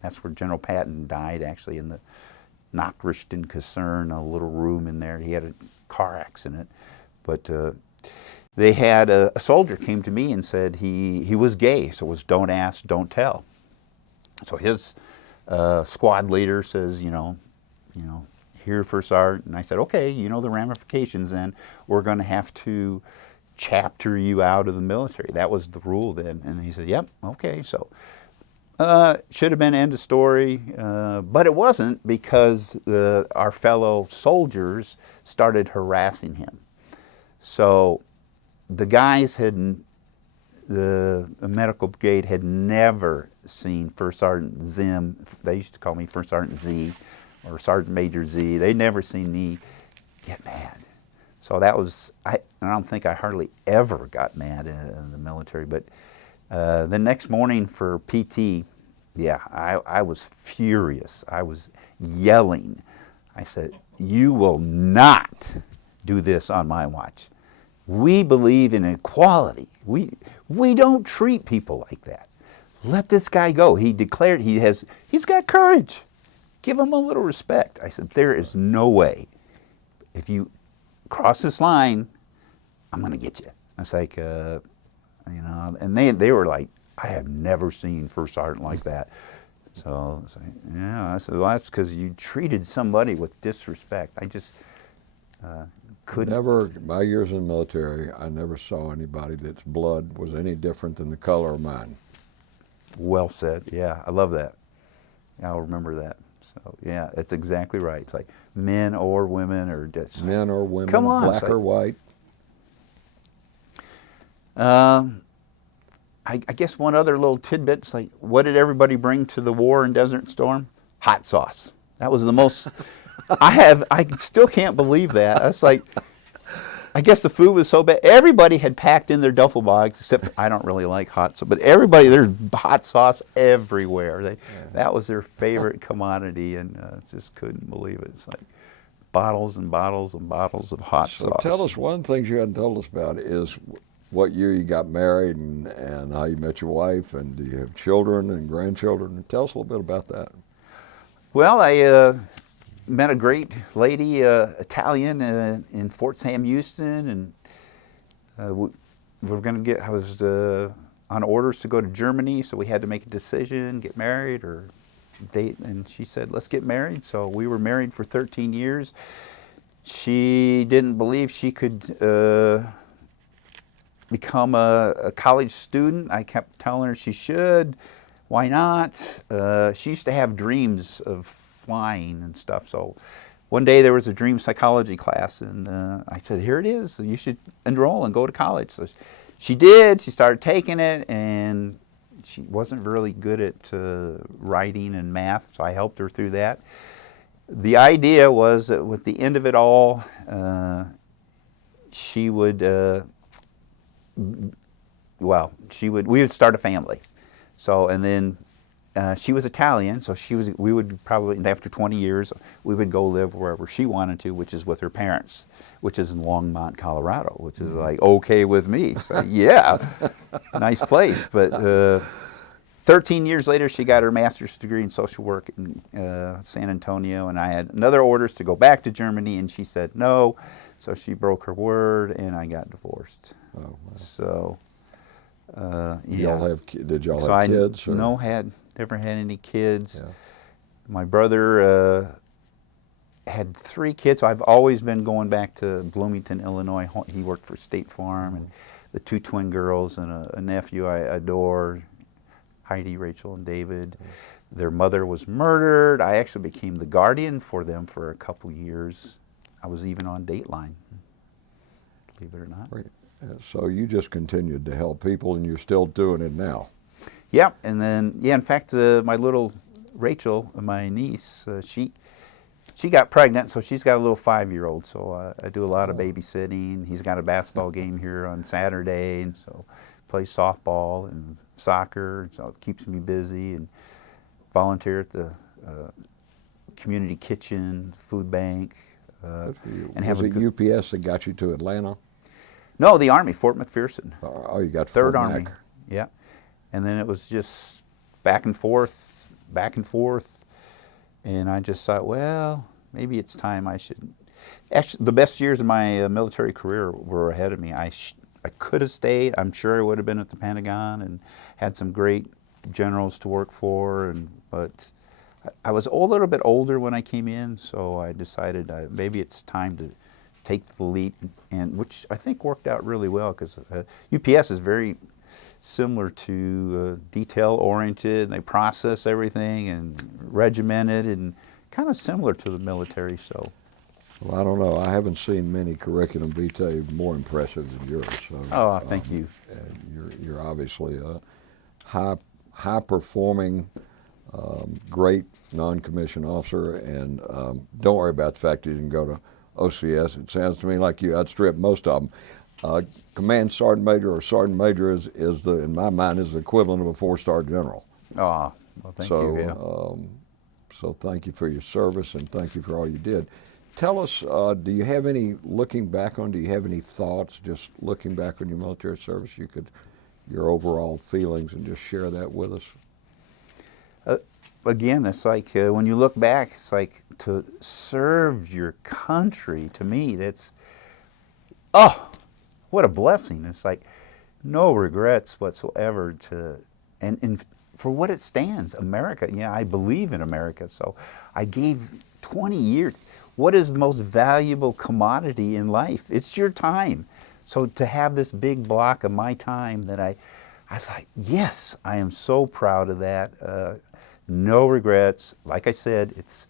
That's where General Patton died, actually, in the Nachrichten-Kaserne, a little room in there. He had a car accident, but they had a soldier came to me and said he was gay, so it was don't ask, don't tell. So his squad leader says, here, First Sergeant, and I said, okay, you know the ramifications, then we're going to have to chapter you out of the military. That was the rule then, and he said, yep, okay, so. Should have been end of story, but it wasn't, because our fellow soldiers started harassing him. So the guys the medical brigade had never seen First Sergeant Zim. They used to call me First Sergeant Z or Sergeant Major Z. They'd never seen me get mad. So that was, I don't think I hardly ever got mad in the military, but the next morning for PT, yeah, I was furious. I was yelling. I said, you will not do this on my watch. We believe in equality. We don't treat people like that. Let this guy go. He declared he's got courage. Give him a little respect. I said, there is no way. If you cross this line, I'm going to get you. I was like, and they were like, I have never seen First Sergeant like that. So I was like, yeah. I said, well, that's because you treated somebody with disrespect. I just couldn't. Never, my years in the military, I never saw anybody that's blood was any different than the color of mine. Well said. Yeah, I love that. I'll remember that. So yeah, it's exactly right. It's like men or women or men or women, come on, black or white. I guess one other little tidbit is like, what did everybody bring to the war in Desert Storm? Hot sauce. That was the most. I still can't believe that. It's like, I guess the food was so bad. Everybody had packed in their duffel bags, except I don't really like hot sauce, but everybody, there's hot sauce everywhere. That was their favorite commodity, and just couldn't believe it. It's like bottles and bottles and bottles of hot sauce. So tell us, one of the things you hadn't told us about is what year you got married and how you met your wife, and do you have children and grandchildren? Tell us a little bit about that. Well, I met a great lady, Italian, in Fort Sam Houston, and I was on orders to go to Germany, so we had to make a decision, get married or date, and she said, let's get married. So we were married for 13 years. She didn't believe she could become a college student. I kept telling her she should. Why not? She used to have dreams of flying and stuff. So one day there was a dream psychology class, and I said, here it is. You should enroll and go to college. So she did. She started taking it, and she wasn't really good at writing and math, so I helped her through that. The idea was that with the end of it all, she would, we would start a family. So, and then she was Italian, so we would probably, after 20 years, we would go live wherever she wanted to, which is with her parents, which is in Longmont, Colorado, which is like okay with me. So yeah, nice place. But 13 years later, she got her master's degree in social work in San Antonio, and I had another orders to go back to Germany, and she said no. So she broke her word, and I got divorced. Oh, wow. So, yeah. Did y'all have kids? Or? No, never had any kids. Yeah. My brother had 3 kids. So I've always been going back to Bloomington, Illinois. He worked for State Farm, and the 2 twin girls and a nephew I adore. Heidi, Rachel, and David. Their mother was murdered. I actually became the guardian for them for a couple years. I was even on Dateline, believe it or not. Great. So you just continued to help people, and you're still doing it now. Yeah, and then, in fact, my little Rachel, my niece, she got pregnant, so she's got a little 5-year-old. So I do a lot of babysitting. He's got a basketball game here on Saturday, and so plays softball and soccer, so it keeps me busy, and volunteer at the community kitchen, food bank. And was it UPS that got you to Atlanta? No, the Army, Fort McPherson. Oh, you got Third Fort Army. Mac. Yeah. And then it was just back and forth, back and forth. And I just thought, well, maybe it's time I should. Actually, the best years of my military career were ahead of me. I could have stayed. I'm sure I would have been at the Pentagon and had some great generals to work for. But I was a little bit older when I came in, so I decided maybe it's time to take the leap, and which I think worked out really well, because UPS is very similar to detail-oriented. They process everything and regimented, and kind of similar to the military. So, well, I don't know. I haven't seen many curriculum vitae more impressive than yours. So, thank you. You're obviously a high performing, great non-commissioned officer, and don't worry about the fact you didn't go to OCS. It sounds to me like you outstripped most of them. Command Sergeant Major or Sergeant Major is in my mind, is the equivalent of a 4-star general. Well, thank you. Yeah. So thank you for your service, and thank you for all you did. Tell us, do you have any thoughts, just looking back on your military service, your overall feelings, and just share that with us? Again, it's like when you look back, it's like to serve your country, to me, that's, what a blessing. It's like no regrets whatsoever and for what it stands, America. Yeah, I believe in America, so I gave 20 years. What is the most valuable commodity in life? It's your time. So to have this big block of my time that I thought, yes, I am so proud of that. No regrets. Like I said, it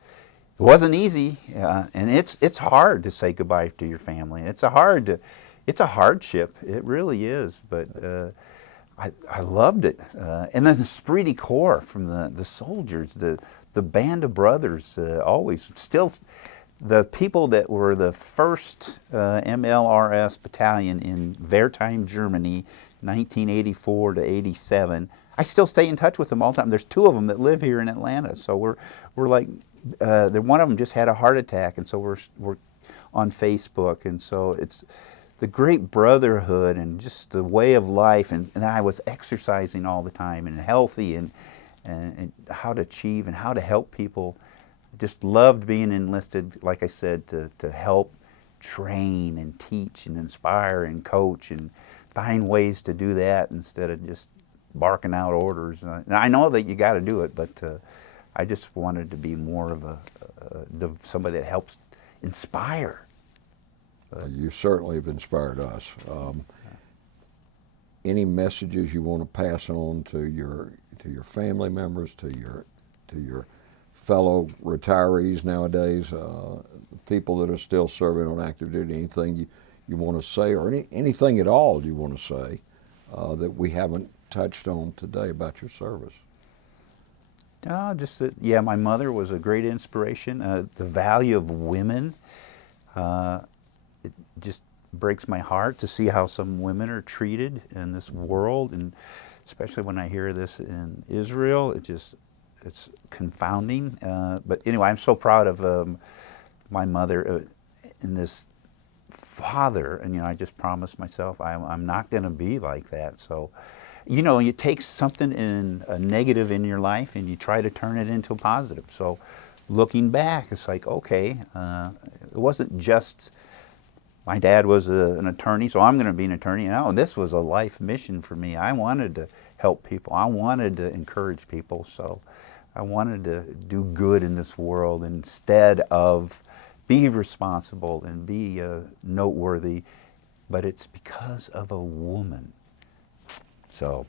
wasn't easy, and it's hard to say goodbye to your family. It's a hardship. It really is. But I loved it. And then the Esprit Corps from the soldiers, the band of brothers, always still. The people that were the first MLRS battalion in Wertheim, Germany, 1984 to 87. I still stay in touch with them all the time. There's 2 of them that live here in Atlanta, so we're like, one of them just had a heart attack, and so we're on Facebook, and so it's the great brotherhood and just the way of life, and I was exercising all the time and healthy, and how to achieve and how to help people. Just loved being enlisted, like I said, to help train and teach and inspire and coach and find ways to do that instead of just barking out orders. And I know that you got to do it, but I just wanted to be more of somebody that helps inspire. You certainly have inspired us. Any messages you want to pass on to your family members, to your fellow retirees nowadays, people that are still serving on active duty? Anything you want to say, or anything at all you want to say that we haven't touched on today about your service? Just that, my mother was a great inspiration. The value of women, it just breaks my heart to see how some women are treated in this world, and especially when I hear this in Israel, it's confounding. But anyway, I'm so proud of my mother and this father, and I just promised myself I'm not going to be like that. So, you take something negative in your life and you try to turn it into a positive. So, looking back, it's like, okay, it wasn't just my dad was an attorney, so I'm going to be an attorney. No, this was a life mission for me. I wanted to help people. I wanted to encourage people. So I wanted to do good in this world instead of be responsible and be noteworthy. But it's because of a woman. So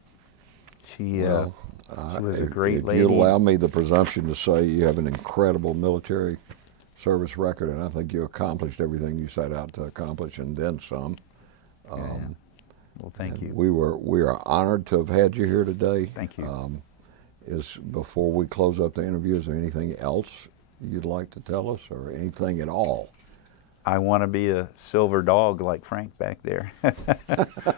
she... Well, She was a great if lady. you allow me the presumption to say you have an incredible military service record, and I think you accomplished everything you set out to accomplish, and then some. Well, thank you. We are honored to have had you here today. Thank you. Before we close up the interview, is there anything else you'd like to tell us, or anything at all? I want to be a silver dog like Frank back there.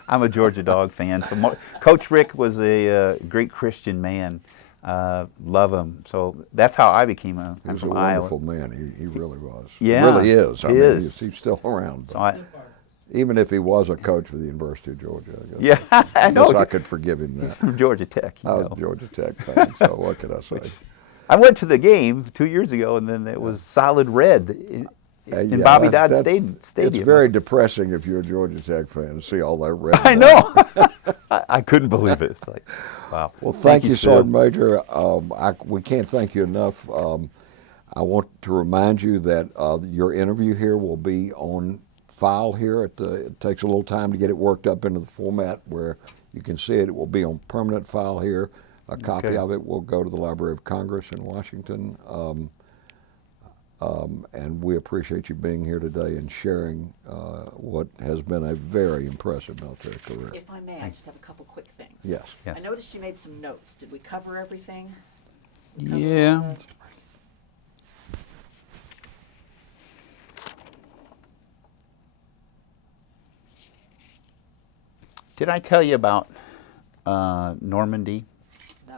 I'm a Georgia dog fan. So Coach Rick was a great Christian man. Love him. So that's how I became a. He I'm was a from Iowa. wonderful man. He really was. Yeah, he really is. I he mean, is. he's still around. So even if he was a coach for the University of Georgia, I guess. Yeah, I know. I could forgive him that. He's from Georgia Tech. I was a Georgia Tech fan, so what could I say? I went to the game 2 years ago, and then it was solid red in Bobby Dodd Stadium. It's very depressing if you're a Georgia Tech fan to see all that red. I know. I couldn't believe it. It's like, wow. Well, thank you, Sil. Sergeant Major. We can't thank you enough. I want to remind you that your interview here will be on file here. It takes a little time to get it worked up into the format where you can see it. It will be on permanent file here. A copy of it will go to the Library of Congress in Washington. And we appreciate you being here today and sharing what has been a very impressive military career. If I may, I just have a couple quick things. Yes. Yes. I noticed you made some notes. Did we cover everything? Yeah. Did I tell you about Normandy? No?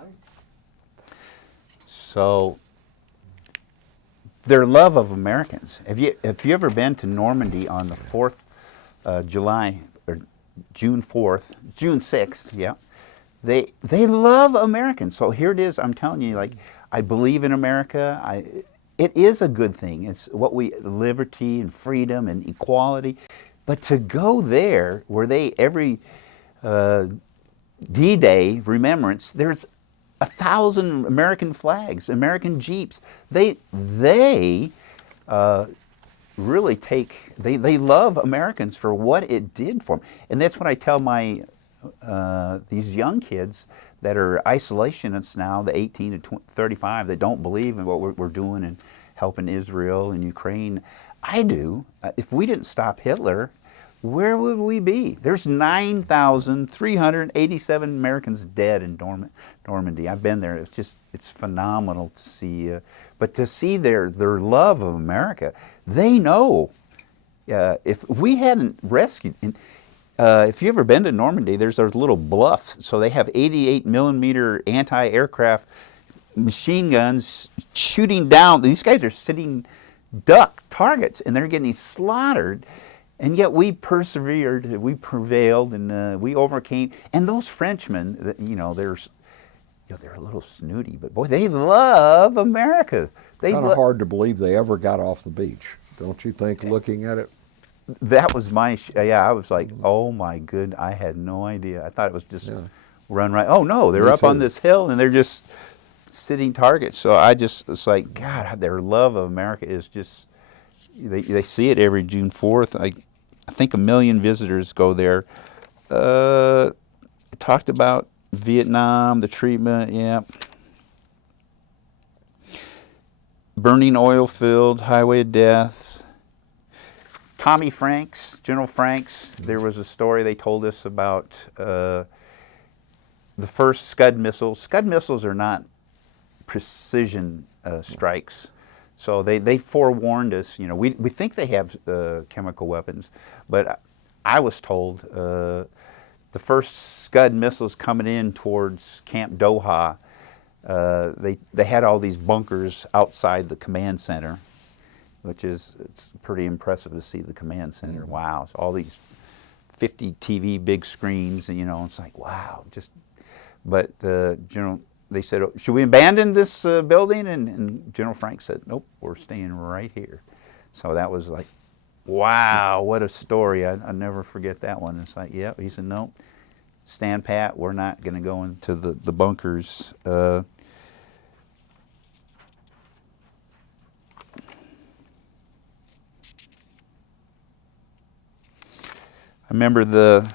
So their love of Americans. Have you ever been to Normandy on the 4th July or June 4th, June 6th? Yeah. They love Americans. So here it is. I'm telling you, like, I believe in America. It is a good thing. It's what liberty and freedom and equality. But to go there where they every D-Day remembrance, there's 1,000 American flags, American Jeeps. They really they love Americans for what it did for them. And that's what I tell my these young kids that are isolationists now, the 18 to 35, that don't believe in what we're doing and helping Israel and Ukraine. I do. If we didn't stop Hitler, where would we be? There's 9,387 Americans dead in Normandy. I've been there. It's phenomenal to see. But to see their love of America, they know if we hadn't rescued. If you've ever been to Normandy, there's those little bluffs. So they have 88 millimeter anti-aircraft machine guns shooting down. These guys are sitting duck targets, and they're getting slaughtered. And yet we persevered, we prevailed, and we overcame. And those Frenchmen, they're a little snooty, but boy, they love America. Kind of hard to believe they ever got off the beach, don't you think, looking at it? That was I was like, oh my good, I had no idea. I thought it was just run right. Oh no, they're up on this hill and they're just sitting targets. So it's like, God, their love of America is just, they see it every June 4th. I think 1 million visitors go there. Talked about Vietnam, the treatment, yeah. Burning oil field, highway of death. Tommy Franks, General Franks, there was a story they told us about the first Scud missiles. Scud missiles are not precision strikes. So they forewarned us. We think they have chemical weapons, but I was told the first Scud missiles coming in towards Camp Doha, they had all these bunkers outside the command center, which it's pretty impressive to see the command center. Wow, so all these 50 TV big screens, and it's like, wow. But General, they said, should we abandon this building? And General Frank said, nope, we're staying right here. So that was like, wow, what a story. I'll never forget that one. It's like, yeah, he said, nope, stand pat, we're not going to go into the bunkers. I remember the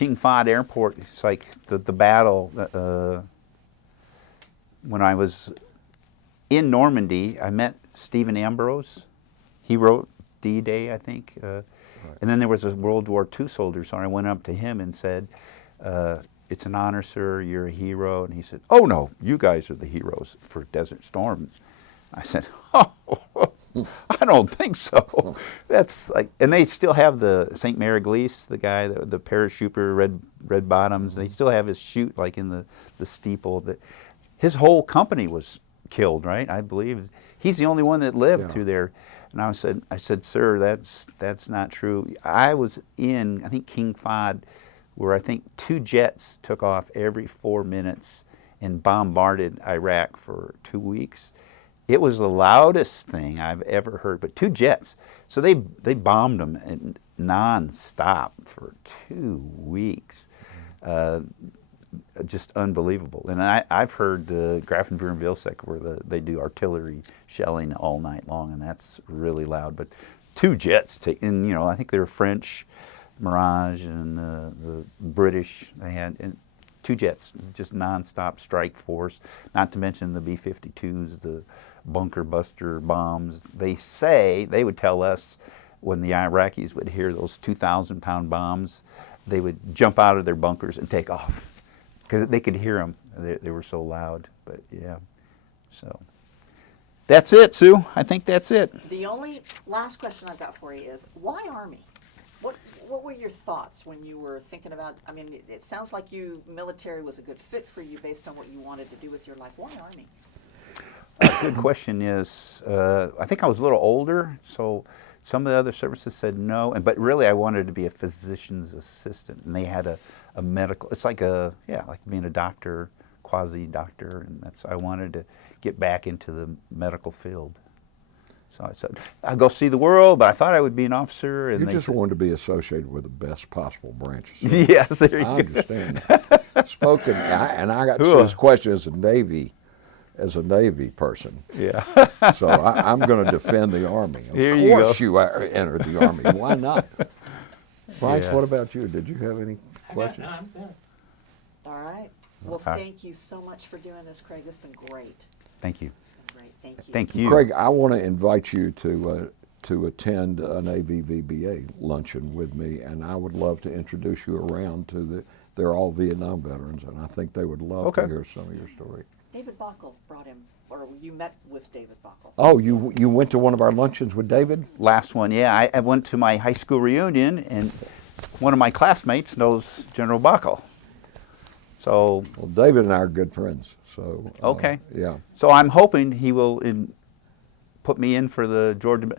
King Fahd Airport. It's like the battle. When I was in Normandy, I met Stephen Ambrose. He wrote D-Day, I think. And then there was a World War II soldier, so I went up to him and said, "It's an honor, sir. You're a hero." And he said, "Oh no, you guys are the heroes for Desert Storm." I said, "Oh, I don't think so." That's like, and they still have the St. Mary Glees, the guy, the parachuter, red bottoms. They still have his chute like in the steeple. That his whole company was killed, right? I believe he's the only one that lived through there. And I said, "Sir, that's not true." I was in, I think, King Fahd, where I think 2 jets took off every 4 minutes and bombarded Iraq for 2 weeks. It was the loudest thing I've ever heard, but 2 jets. So they bombed them non-stop for 2 weeks. Just unbelievable. And I've heard the Grafenwehr and Vilseck where they do artillery shelling all night long, and that's really loud. But 2 jets, and you know, I think they were French, Mirage, and the British. They had 2 jets, just nonstop strike force. Not to mention the B-52s, the bunker buster bombs. They would tell us when the Iraqis would hear those 2,000-pound bombs, they would jump out of their bunkers and take off because they could hear them. They were so loud. But yeah, so that's it, Sue. I think that's it. The only last question I've got for you is, why Army? What were your thoughts when you were thinking about, I mean, it sounds like military was a good fit for you based on what you wanted to do with your life. Why Army? Good question is, I think I was a little older, so some of the other services said no, but really I wanted to be a physician's assistant, and they had a medical, it's like like being a doctor, quasi-doctor, and I wanted to get back into the medical field. So I said, I'd go see the world, but I thought I would be an officer. And You they just said, wanted to be associated with the best possible branches. yes, there you I go. understand that. Spoken, and I got Sue's question as a Navy person. Yeah. So I'm going to defend the Army. Here Of you course go. you entered the Army. Why not? Frank, Yeah. what about you? Did you have any questions? No, I'm good. All right. Well, Okay. thank you so much for doing this, Craig. It's been great. Thank you. Great. Thank you. Thank you. Craig, I want to invite you to attend an AVVBA luncheon with me, and I would love to introduce you around to they're all Vietnam veterans, and I think they would love to Okay. hear some of your story. David Bockel brought him, or you met with David Bockel. Oh, you went to one of our luncheons with David? Last one, yeah. I went to my high school reunion, and one of my classmates knows General Bockel. So, Well, David and I are good friends, so. Okay. Yeah. so I'm hoping he will put me in for the Georgia.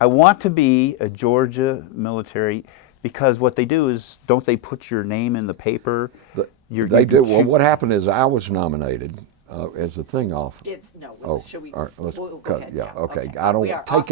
I want to be a Georgia military because what they do is, don't they put your name in the paper? They do. Well, what happened is I was nominated as a thing off. It's, no, Oh, should we? all right, let's we'll go cut. ahead, Yeah, okay. okay. I don't We are take off